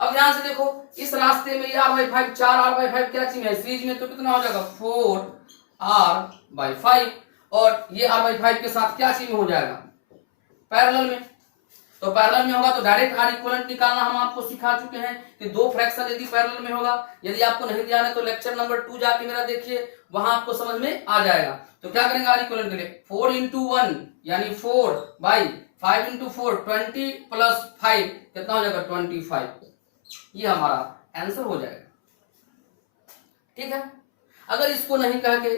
अब ध्यान से देखो, इस रास्ते में ये r/5 4 r/5 क्या चीज है सीरीज में, तो कितना हो जाएगा 4r/5, और ये r/5 के साथ क्या चीज में हो जाएगा पैरेलल में, तो पैरेलल में होगा तो डायरेक्ट r इक्विवेलेंट निकालना हम आपको सिखा चुके हैं कि दो फ्रैक्शन यदि पैरेलल में होगा। यदि आपको नहीं ध्यान है तो लेक्चर नंबर 2 जाके मेरा देखिए, वहां आपको समझ में आ जाएगा। तो क्या करेंगे r इक्विवेलेंट के लिए 4 × 1 यानी 4/5 × 4 20 + 5 कितना हो जाएगा 25, ये हमारा आंसर हो जाएगा। ठीक है, अगर इसको नहीं कह के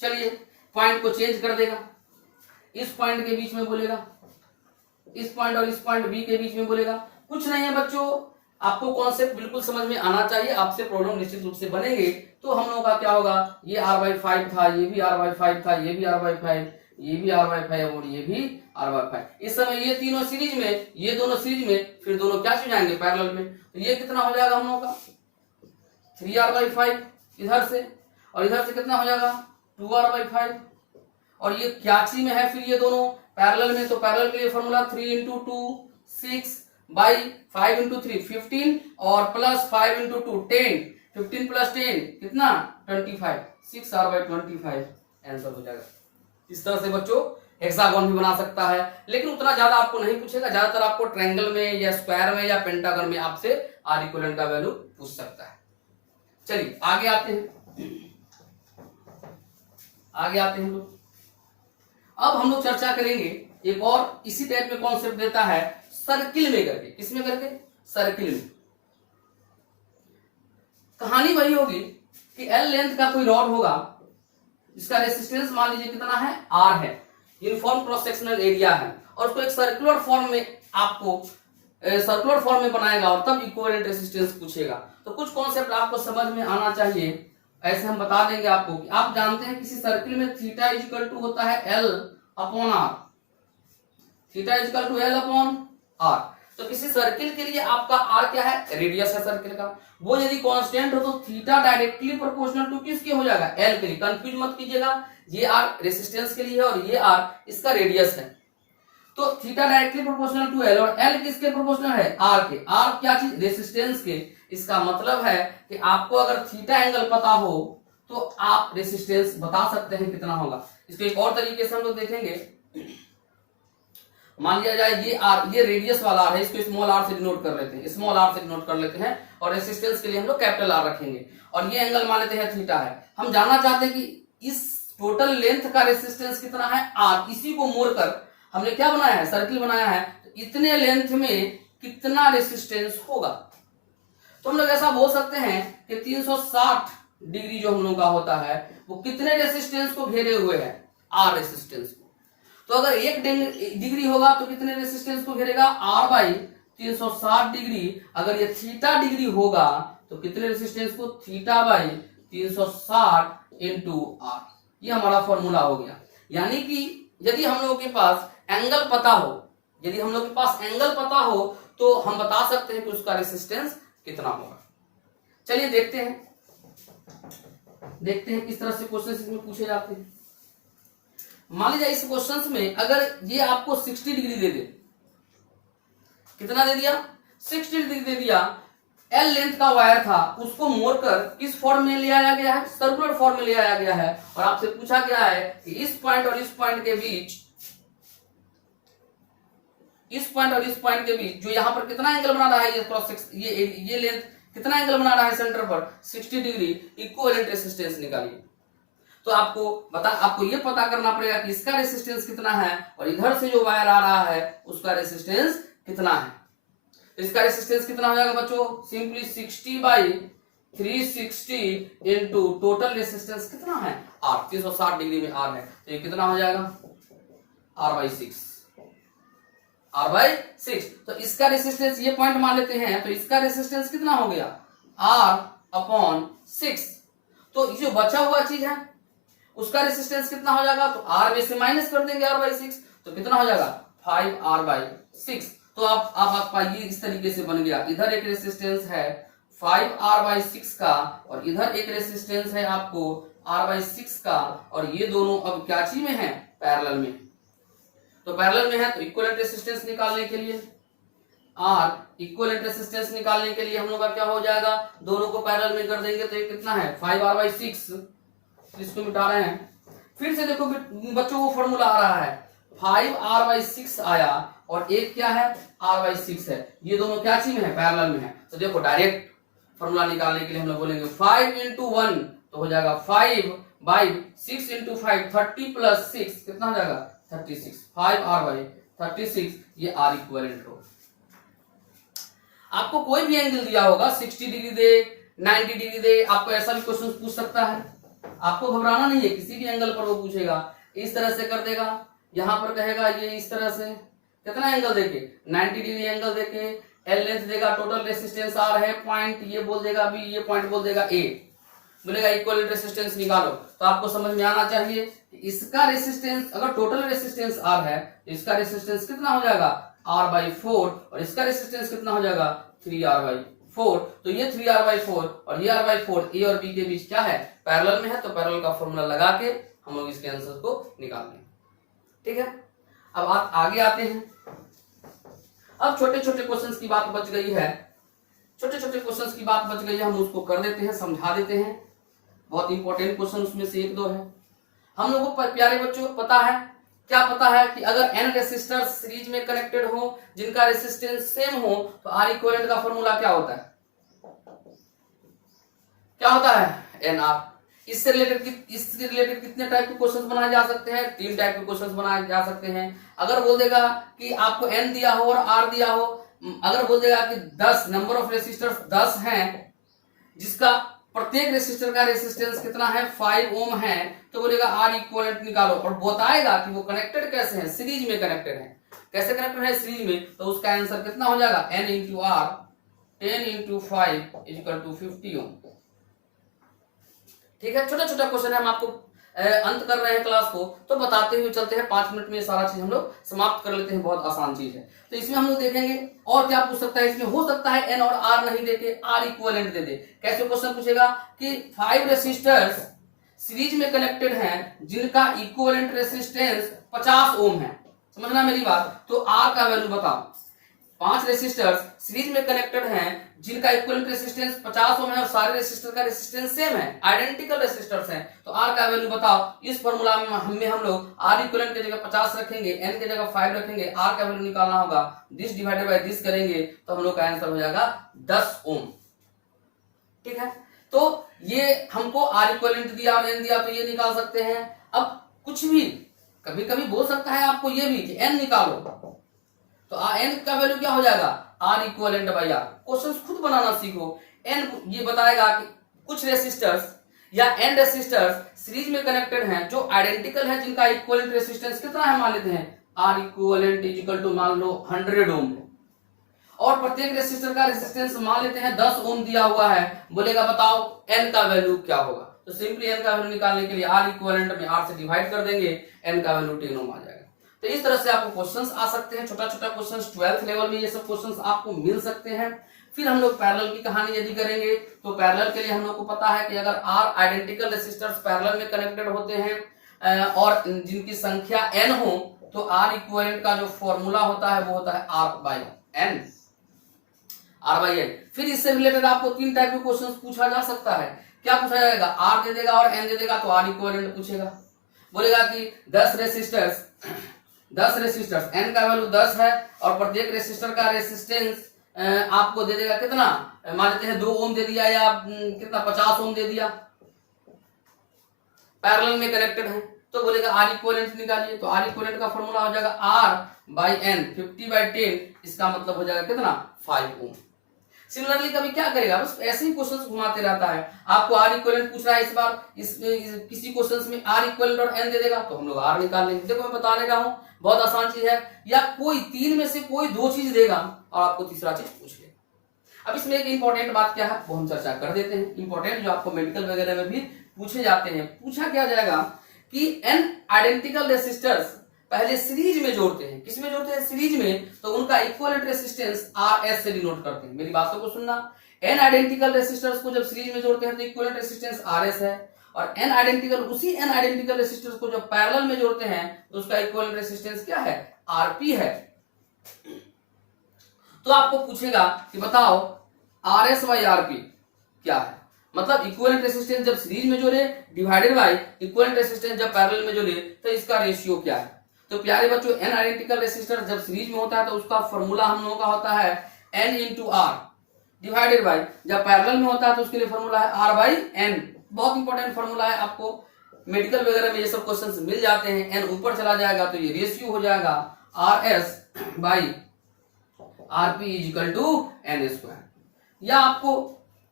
चलिए पॉइंट को चेंज कर देगा, इस पॉइंट के बीच में बोलेगा, इस पॉइंट और इस पॉइंट बी के बीच में बोलेगा, कुछ नहीं है बच्चों, आपको कॉन्सेप्ट बिल्कुल समझ में आना चाहिए, आपसे प्रॉब्लम निश्चित रूप से बनेंगे। तो हम लोगों का क्या होगा, ये r/5 था, ये भी r/5 था, ये भी r/5, ये भी r/5 और ये भी r/5। इस समय ये तीनों सीरीज में, ये दोनों सीरीज में, फिर दोनों क्या हो जाएंगे पैरेलल में, तो ये कितना हो जाएगा हम लोगों का 3r/5 इधर से, और इधर से कितना हो जाएगा 2r/5, और ये क्या चीज में है फिर ये दोनों पैरेलल में, तो पैरेलल के लिए फॉर्मूला 3 × 2 6/5 × 3 15 और प्लस 5 × 2 10, 15 + 10 कितना 25, 6r/25 आंसर हो जाएगा। इस तरह से बच्चों हेक्सागोन भी बना सकता है, लेकिन उतना ज्यादा आपको नहीं पूछेगा, ज्यादातर आपको ट्रायंगल में या स्क्वायर में या पेंटागन में आपसे r इक्विवेलेंट का वैल्यू पूछ सकता है। चलिए आगे आते हैं, आगे आते हैं लोग। अब हम लोग चर्चा करेंगे एक और इसी टाइप में कॉन्सेप्ट देता है सर्किल में करके, किसमें करके सर्किल में। कहानी वही होगी कि L लेंथ का कोई रॉड होगा, इसका रेसिस्टेंस मान लीजिए कितना है R है, यूनिफॉर्म क्रॉस सेक्शनल एरिया है, और उसको एक सर्कुलर फॉर्म में आपको सर्कुलर फॉर्म में बनाएगा और तब इक्विवेलेंट रेसिस्टेंस पूछेगा। तो कुछ कॉन्सेप्ट आपको समझ में आना चाहिए, ऐसे हम बता देंगे आपको कि आप जानते हैं किसी सर्किल में थीटा इक्वल टू होता है L/R, theta equal to L/R। तो किसी सर्किल के लिए आपका R क्या है, रेडियस है सर्किल का, वो यदि कांस्टेंट हो तो थीटा डायरेक्टली प्रोपोर्शनल टू किसके हो जाएगा L के लिए, कंफ्यूज मत कीजिएगा, ये R रेसिस्टेंस के लिए है और ये R इसका रेडियस है, तो theta directly proportional to L, और L किसके प्रोपोर्शनल है R के, R क्या चीज रेसिस्टेंस के। इसका मतलब है कि आपको अगर थीटा एंगल पता हो तो आप रेसिस्टेंस बता सकते हैं कितना होगा। इसको एक और तरीके से हम लोग देखेंगे, मान लिया जाए ये R, ये रेडियस वाला R है, इसको स्मॉल r से डिनोट कर लेते हैं, स्मॉल r से डिनोट कर लेते हैं, और रेसिस्टेंस के लिए हम लोग कैपिटल R रखेंगे, और ये एंगल मान लेते हैं थीटा है। हम जानना चाहते हैं कि इस टोटल लेंथ का रेसिस्टेंस कितना है R, इसी को मोड़कर हमने क्या बनाया है, सर्किल बनाया है, तो इतने लेंथ में कितना रेसिस्टेंस होगा। तो हम लोग ऐसा बोल सकते हैं कि 360 डिग्री जो हम लोग का होता है वो कितने रेसिस्टेंस को घेरे हुए है, R रेसिस्टेंस को। तो अगर 1 डिग्री होगा तो कितने रेसिस्टेंस को घेरेगा R/360 डिग्री। अगर ये थीटा डिग्री होगा तो कितने रेसिस्टेंस को, थीटा/360 × R। ये हमारा फॉर्मूला हो गया। यानी कि यदि हम लोगों के पास एंगल पता हो, यदि हम लोग के पास एंगल पता हो तो हम बता सकते हैं कि उसका रेसिस्टेंस कितना होगा। चलिए देखते हैं किस तरह से क्वेश्चन इसमें पूछे जाते हैं। मान लीजिए इस क्वेश्चन में अगर ये आपको 60 डिग्री दे दे, कितना दे दिया 60 डिग्री दे दिया, L लेंथ का वायर था, उसको मोड़कर किस फॉर्म में ले आया गया है, सर्कुलर फॉर्म में ले आया गया है, और आपसे पूछा गया है कि इस पॉइंट और इस पॉइंट के बीच, इस पॉइंट और इस पॉइंट के बीच जो यहाँ पर कितना एंगल बना रहा है, ये क्रॉस सेक्शन, ये लेंथ कितना एंगल बना रहा है सेंटर पर 60 डिग्री, इक्विवेलेंट रेसिस्टेंस निकालिए। तो आपको ये पता करना पड़ेगा कि इसका रेसिस्टेंस कितना है और इधर से जो वायर आ रहा है उसका रेसिस्टेंस कितना है। इसका रेसिस्टेंस कितना हो जाएगा बच्चों, सिंपली 60/360 इंटू टोटल रेसिस्टेंस कितना है R, 360 डिग्री में R है, तो ये कितना हो जाएगा R/6। तो इसका रेसिस्टेंस ये पॉइंट मान लेते हैं, तो इसका रेसिस्टेंस कितना हो गया R/6। तो जो बचा हुआ चीज है उसका रेसिस्टेंस कितना हो जाएगा, तो R में से माइनस कर देंगे R/6, तो कितना हो जाएगा 5R/6। तो अब आपका ये इस तरीके से बन गया, इधर एक रेसिस्टेंस है 5R/6 का और इधर एक रेसिस्टेंस है आपको R/6 का, और ये दोनों अब क्या चीज में है, पैरेलल में। तो पैरेलल में है तो इक्विवेलेंट रेसिस्टेंस निकालने के लिए इक्विवेलेंट रेसिस्टेंस निकालने के लिए हम लोग का क्या हो जाएगा, दोनों को पैरेलल में कर देंगे तो ये कितना है 5R/6। इसको मिटा रहे हैं, फिर से देखो बच्चों वो फॉर्मूला आ रहा है 5R/6 आया और एक क्या है R/6 है, ये दोनों क्या चीज में है, पैरेलल में है। तो देखो डायरेक्ट फॉर्मूला निकालने के लिए हम लोग बोलेंगे 5 × 1 तो हो जाएगा 5/6 × 5 30 + 6 कितना हो जाएगा 36, 5R/36 ये R इक्विवेलेंट हो। आपको कोई भी एंगल दिया होगा 60 डिग्री दे 90 डिग्री दे, आपको ऐसा भी क्वेश्चन पूछ सकता है, आपको घबराना नहीं है, किसी भी एंगल पर वो पूछेगा, इस तरह से कर देगा, यहां पर कहेगा ये इस तरह से कितना एंगल देके 90 डिग्री एंगल देके एल लेंथ देगा, टोटल रेसिस्टेंस R है, पॉइंट ये बोल देगा B, ये पॉइंट बोल देगा A, बोलेगा इक्विवेलेंट रेसिस्टेंस निकालो। तो आपको समझ में आना चाहिए कि इसका रेसिस्टेंस अगर टोटल रेसिस्टेंस R है तो इसका रेसिस्टेंस कितना हो जाएगा R/4 और इसका रेसिस्टेंस कितना हो जाएगा 3R/4। तो ये 3R/4 और ये R/4 A और B के बीच क्या है, पैरेलल में है, तो पैरेलल का फॉर्मूला लगा के हम लोग इसके आंसर को निकाल लेंगे। ठीक है, अब आप आगे आते हैं। अब छोटे छोटे क्वेश्चंस की बात बच गई है, हम उसको कर देते हैं, समझा देते हैं। बहुत इंपॉर्टेंट क्वेश्चन उसमें से एक दो है। हम लोगों को प्यारे बच्चों पता है, क्या पता है कि अगर n रेसिस्टर्स सीरीज में कनेक्टेड हो जिनका रेसिस्टेंस सेम हो तो R इक्विवेलेंट का फॉर्मूला क्या होता है, NR। इससे रिलेटेड कितने टाइप के क्वेश्चंस बनाए जा सकते हैं, 3 टाइप के क्वेश्चंस बनाए जा सकते हैं। अगर बोल देगा कि आपको n दिया हो और R दिया हो, अगर बोल देगा कि 10 नंबर ऑफ रेसिस्टर्स 10 हैं जिसका प्रत्येक रेसिस्टर का रेसिस्टेंस कितना है 5 ओम है, तो बोलेगा R इक्विवेलेंट निकालो, और बताएगा कि वो कनेक्टेड कैसे हैं, सीरीज में कनेक्टेड हैं। कैसे कनेक्टेड है सीरीज में, तो उसका आंसर कितना हो जाएगा n × R 10 × 5 = 50 ओम। ठीक है, छोटा छोटा क्वेश्चन है, हम आपको अंत कर रहे हैं क्लास को, तो बताते हुए चलते हैं। 5 मिनट में सारा चीज हम लोग समाप्त कर लेते हैं, बहुत आसान चीज है। तो इसमें हम लोग देखेंगे और क्या पूछ सकता है, इसमें हो सकता है n और R नहीं देके R इक्विवेलेंट दे दे। कैसे क्वेश्चन पूछेगा कि 5 रेसिस्टर्स सीरीज में कनेक्टेड हैं जिनका इक्विवेलेंट रेसिस्टेंस 50 ओम है, समझना मेरी बात। तो R का वैल्यू बताओ। 5 रेसिस्टर्स सीरीज में कनेक्टेड हैं जिनका इक्विवेलेंट रेसिस्टेंस 50 ओम है और सारे रेसिस्टर का रेसिस्टेंस सेम है, आइडेंटिकल रेसिस्टर्स हैं, तो R का वैल्यू बताओ। इस फॉर्मूला में हम लोग R इक्विवेलेंट की जगह 50 रखेंगे, n की जगह 5 रखेंगे, R का वैल्यू निकालना होगा, दिस डिवाइडेड बाय दिस करेंगे तो हम लोग का आंसर हो जाएगा 10 ओम। ठीक है, तो ये हमको R इक्विवेलेंट दिया और n दिया तो ये निकाल सकते हैं। अब कुछ भी कभी कभी बोल सकता है आपको ये भी कि n निकालो, तो n का वैल्यू क्या हो जाएगा R equivalent by R। Questions खुद बनाना सीखो। n ये बताएगा कि कुछ रेसिस्टर्स या n रेसिस्टर्स सीरीज में कनेक्टेड हैं जो आइडेंटिकल हैं जिनका इक्विवेलेंट रेसिस्टेंस कितना है, मान लेते हैं R इक्विवेलेंट = मान लो 100 ओम, और प्रत्येक रेसिस्टर का रेसिस्टेंस मान लेते हैं 10 ओम दिया हुआ है, बोलेगा बताओ n का वैल्यू क्या होगा। तो सिंपली n का वैल्यू निकालने के लिए R इक्विवेलेंट में R से डिवाइड कर देंगे, n का वैल्यू 10 ओम आ जाएगा। तो इस तरह से आपको क्वेश्चंस आ सकते हैं, छोटा छोटा क्वेश्चंस 12th लेवल में ये सब क्वेश्चंस आपको मिल सकते हैं। फिर हम लोग पैरेलल की कहानी यदि करेंगे तो पैरेलल के लिए हम लोग को पता है कि अगर R आइडेंटिकल रेसिस्टर्स पैरेलल में कनेक्टेड होते हैं और जिनकी संख्या n हो, तो R इक्विवेलेंट का जो फॉर्मूला होता है वो होता है R/n। फिर इससे रिलेटेड आपको 3 टाइप के क्वेश्चंस पूछा जा सकता है। क्या पूछा जाएगा, R दे देगा और n दे देगा तो R इक्विवेलेंट पूछेगा, बोलेगा कि 10 रेसिस्टर्स n का वैल्यू 10 है और प्रत्येक रेसिस्टर का रेसिस्टेंस आपको दे देगा कितना, मान लेते हैं 2 ओम दे दिया या कितना 50 ओम दे दिया, पैरेलल में कनेक्टेड है, तो बोलेगा आर इक्विवेलेंट निकालिए, तो आर इक्विवेलेंट का फॉर्मूला हो जाएगा आर बाई एन, 50/10, इसका मतलब हो जाएगा कितना 5 ओम। सिमिलरली कभी क्या करेगा, बस ऐसे ही क्वेश्चंस घुमाते रहता है, आपको आर इक्विवेलेंट पूछ रहा है, इस बार किसी क्वेश्चंस में आर इक्विवेलेंट और एन दे देगा तो हम लोग आर निकाल लेंगे। देखो मैं बताने रहा हूँ, बहुत आसान चीज है, या कोई तीन में से कोई दो चीज देगा और आपको तीसरा चीज पूछ लेगा। अब इसमें एक इंपॉर्टेंट बात क्या है वो हम चर्चा कर देते हैं, इंपॉर्टेंट जो आपको मेडिकल वगैरह में भी पूछे जाते हैं। पूछा क्या जाएगा कि एन आइडेंटिकल रेसिस्टर्स पहले सीरीज में जोड़ते हैं, किस में जोड़ते हैं, सीरीज में, तो उनका इक्विवेलेंट रेसिस्टेंस आर एस से डिनोट करते हैं। मेरी बातों को सुनना, एन आइडेंटिकल रेसिस्टर्स को जब सीरीज में जोड़ते हैं तो इक्विवेलेंट रेसिस्टेंस आर एस है, और एन आइडेंटिकल, उसी एन आइडेंटिकल रेसिस्टर्स को जब पैरेलल में जोड़ते हैं तो उसका इक्विवेलेंट रेसिस्टेंस क्या है, आरपी है। तो आपको पूछेगा कि बताओ आर एस बाई आरपी क्या है, मतलब इक्विवेलेंट रेसिस्टेंस जब सीरीज में जोड़े डिवाइडेड बाय इक्विवेलेंट रेसिस्टेंस जब पैरेलल में जोड़े तो इसका रेशियो क्या है। तो प्यारे बच्चों, एन आइडेंटिकल रेसिस्टर जब सीरीज में होता है तो उसका फॉर्मूला हम लोगों का होता है N into R divided by, जब पैरेलल में होता है तो उसके लिए फॉर्मूला है आर बाई एन। बहुत इंपॉर्टेंट फॉर्मूला है, आपको मेडिकल वगैरह में ये सब क्वेश्चंस मिल जाते हैं। एन ऊपर चला जाएगा तो ये रेशियो हो जाएगा R S by RP is equal to N square. या आपको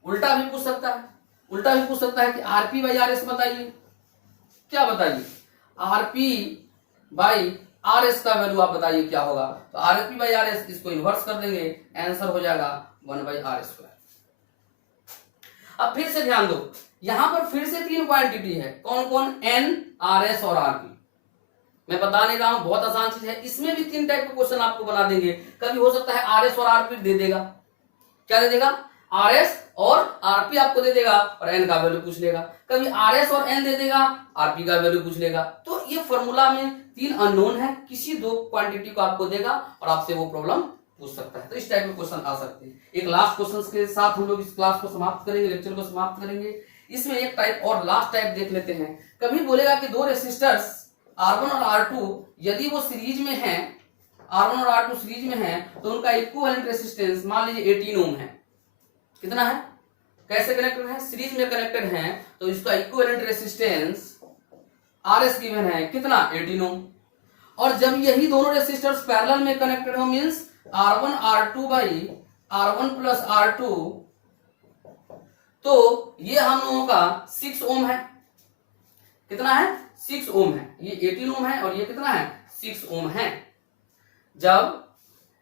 उल्टा भी पूछ सकता है, उल्टा भी पूछ सकता है कि आरपी बाई आर एस बताइए, क्या बताइए, आरपी बाई आर एस का वैल्यू आप बताइए क्या होगा। तो आरपी बाई आर एस, इसको इन्वर्स कर देंगे, आंसर हो जाएगा 1/r²। अब फिर से ध्यान दो, यहां पर फिर से तीन क्वांटिटी है, कौन कौन, एन, आर एस और आरपी। मैं बता नहीं रहा हूं, बहुत आसान चीज है, इसमें भी तीन टाइप के क्वेश्चन आपको बना देंगे। कभी हो सकता है आर एस और आरपी दे देगा, क्या दे देगा, आर एस और आरपी आपको दे देगा और एन का वैल्यू पूछ लेगा। कभी आर एस और एन दे देगा, आरपी का वैल्यू पूछ लेगा। तो ये फॉर्मूला में तीन अननोन है, किसी दो क्वांटिटी को आपको देगा और आपसे वो प्रॉब्लम पूछ सकता है। तो इस टाइप में क्वेश्चन आ सकते हैं। एक लास्ट क्वेश्चन के साथ हम लोग इस क्लास को समाप्त करेंगे, लेक्चर को समाप्त करेंगे। इसमें एक टाइप और लास्ट टाइप देख लेते हैं। कभी बोलेगा कि दो रेसिस्टर्स R1 और R2 यदि वो सीरीज में हैं, R1 और R2 सीरीज में हैं, तो उनका इक्विवेलेंट रेसिस्टेंस मान लीजिए 18 ओम है। कितना है, कैसे कनेक्टेड है, सीरीज में कनेक्टेड है, तो इसका इक्विवेलेंट रेसिस्टेंस RS गिवन है कितना, 18 ओम। और जब यही दोनों रेसिस्टर्स पैरेलल में कनेक्टेड हो, means R1 R2 by R1 plus R2, तो ये हम लोगों का 6 ओम है। कितना है, 6 ओम है। ये 18 ओम है और ये कितना है, 6 ओम है। जब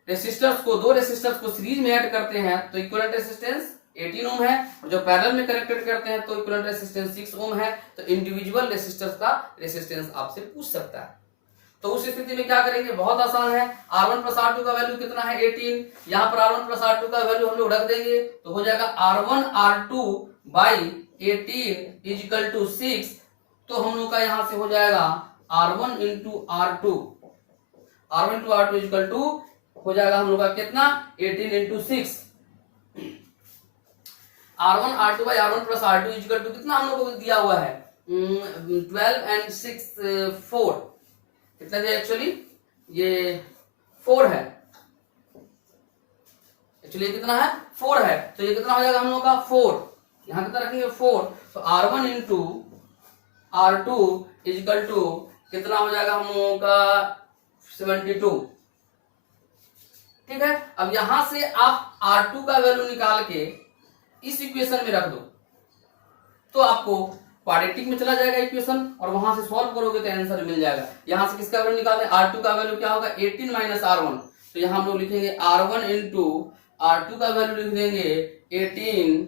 रेसिस्टर्स को, दो रेसिस्टर्स को सीरीज में ऐड करते हैं तो इक्विवेलेंट रेसिस्टेंस 18 ओम है, और जब पैरेलल में कनेक्टेड करते हैं तो इक्विवेलेंट रेसिस्टेंस 6 ओम है। तो इंडिविजुअल रेसिस्टर्स का रेसिस्टेंस आपसे पूछ सकता है। तो उस स्थिति में क्या करेंगे, बहुत आसान है। R1 प्लस R2 का वैल्यू कितना है, 18। यहाँ पर R1 प्लस R2 का वैल्यू हम लोग रख देंगे, तो हो जाएगा R1 R2 by 18 is equal to 6। तो हम लोग का यहाँ से हो जाएगा R1 into R2, R1 into R2 is equal to हो जाएगा हम लोग का कितना, 18 into 6। R1 R2 by R1 plus R2 is equal to कितना हम लोगों को दिया हुआ है, 12 एंड 6 4, कितना दिया एक्चुअली, ये 4 है, एक्चुअली कितना है, 4 है। तो ये कितना हो जाएगा हम लोग का 4, यहां कितना रखेंगे 4। तो R1 into R2 is equal to कितना हो जाएगा हम लोगों का 72। ठीक है, अब यहां से आप R2 का वैल्यू निकाल के इस इक्वेशन में रख दो, तो आपको क्वाड्रेटिक में चला जाएगा इक्वेशन, और वहां से सॉल्व करोगे तो आंसर मिल जाएगा। यहां से किसका वैल्यू निकालें, R2 का वैल्यू क्या होगा, 18 माइनस R1। तो यहां हम लोग लिखेंगे R1 इंटू R2 का वैल्यू लिख देंगे 18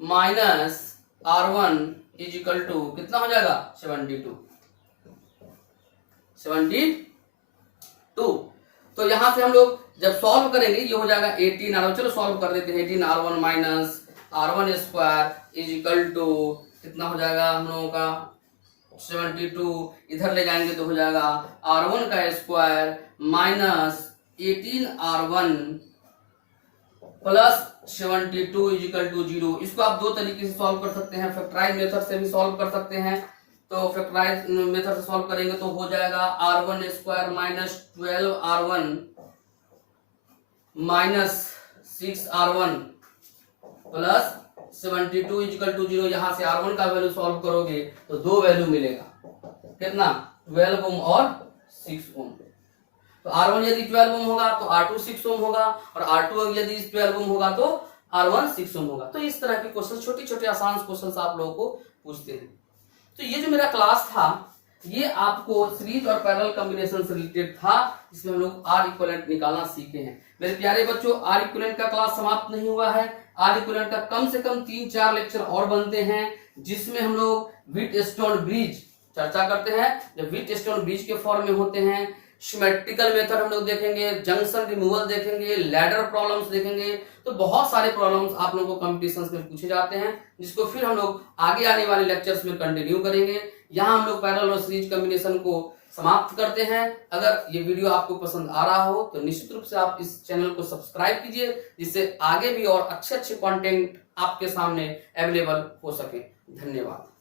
minus R1 is equal to कितना हो जाएगा, 72। तो यहां से हम लोग जब सॉल्व करेंगे ये हो जाएगा 18 R1, चलो सॉल्व कर देते हैं। 18 R1 minus R1 square is equal to कितना हो जाएगा हम लोगों का 72, इधर ले जाएंगे तो हो जाएगा R1 का square minus 18 R1 plus 72 is equal to 0। इसको आप दो तरीके से सॉल्व कर सकते हैं, फैक्टराइज मेथड से भी सॉल्व कर सकते हैं। तो फैक्टराइज मेथड से सॉल्व करेंगे तो हो जाएगा R1 square minus 12 R1 minus 6 R1 plus 72 equal to 0, यहां से R1 का वैल्यू सॉल्व करोगे तो 2 वैल्यू मिलेगा, कितना 12 ओम और 6 ओम। तो R1 यदि 12 ओम होगा तो R2 6 ओम होगा, और R2 यदि 12 ओम होगा तो R1 6 ओम होगा। तो इस तरह के क्वेश्चन, छोटे छोटे आसान क्वेश्चन आप लोगों को पूछते हैं। तो ये जो मेरा क्लास था ये आपको सीरीज और पैरेलल कॉम्बिनेशन से रिलेटेड था, इसमें हम लोग R इक्विवेलेंट निकालना सीखे हैं। मेरे प्यारे बच्चों, R इक्विवेलेंट का क्लास समाप्त नहीं हुआ है। R इक्विवेलेंट का कम से कम 3-4 लेक्चर और बनते हैं, जिसमें हम लोग व्हीटस्टोन ब्रिज चर्चा करते हैं, जो व्हीटस्टोन ब्रिज के फॉर्म में होते हैं। सिमेट्रिकल मेथड हम लोग देखेंगे, जंक्शन रिमूवल देखेंगे, लैडर प्रॉब्लम्स देखेंगे। तो बहुत सारे प्रॉब्लम्स आप लोगों को कॉम्पिटिशन्स में पूछे जाते हैं, जिसको फिर हम लोग आगे आने वाले लेक्चर्स में कंटिन्यू करेंगे। यहाँ हम लोग पैरेलल और सीरीज कॉम्बिनेशन को समाप्त करते हैं। अगर ये वीडियो आपको पसंद आ रहा हो तो निश्चित रूप से आप इस चैनल को सब्सक्राइब कीजिए, जिससे आगे भी और अच्छे अच्छे कंटेंट आपके सामने अवेलेबल हो सके। धन्यवाद।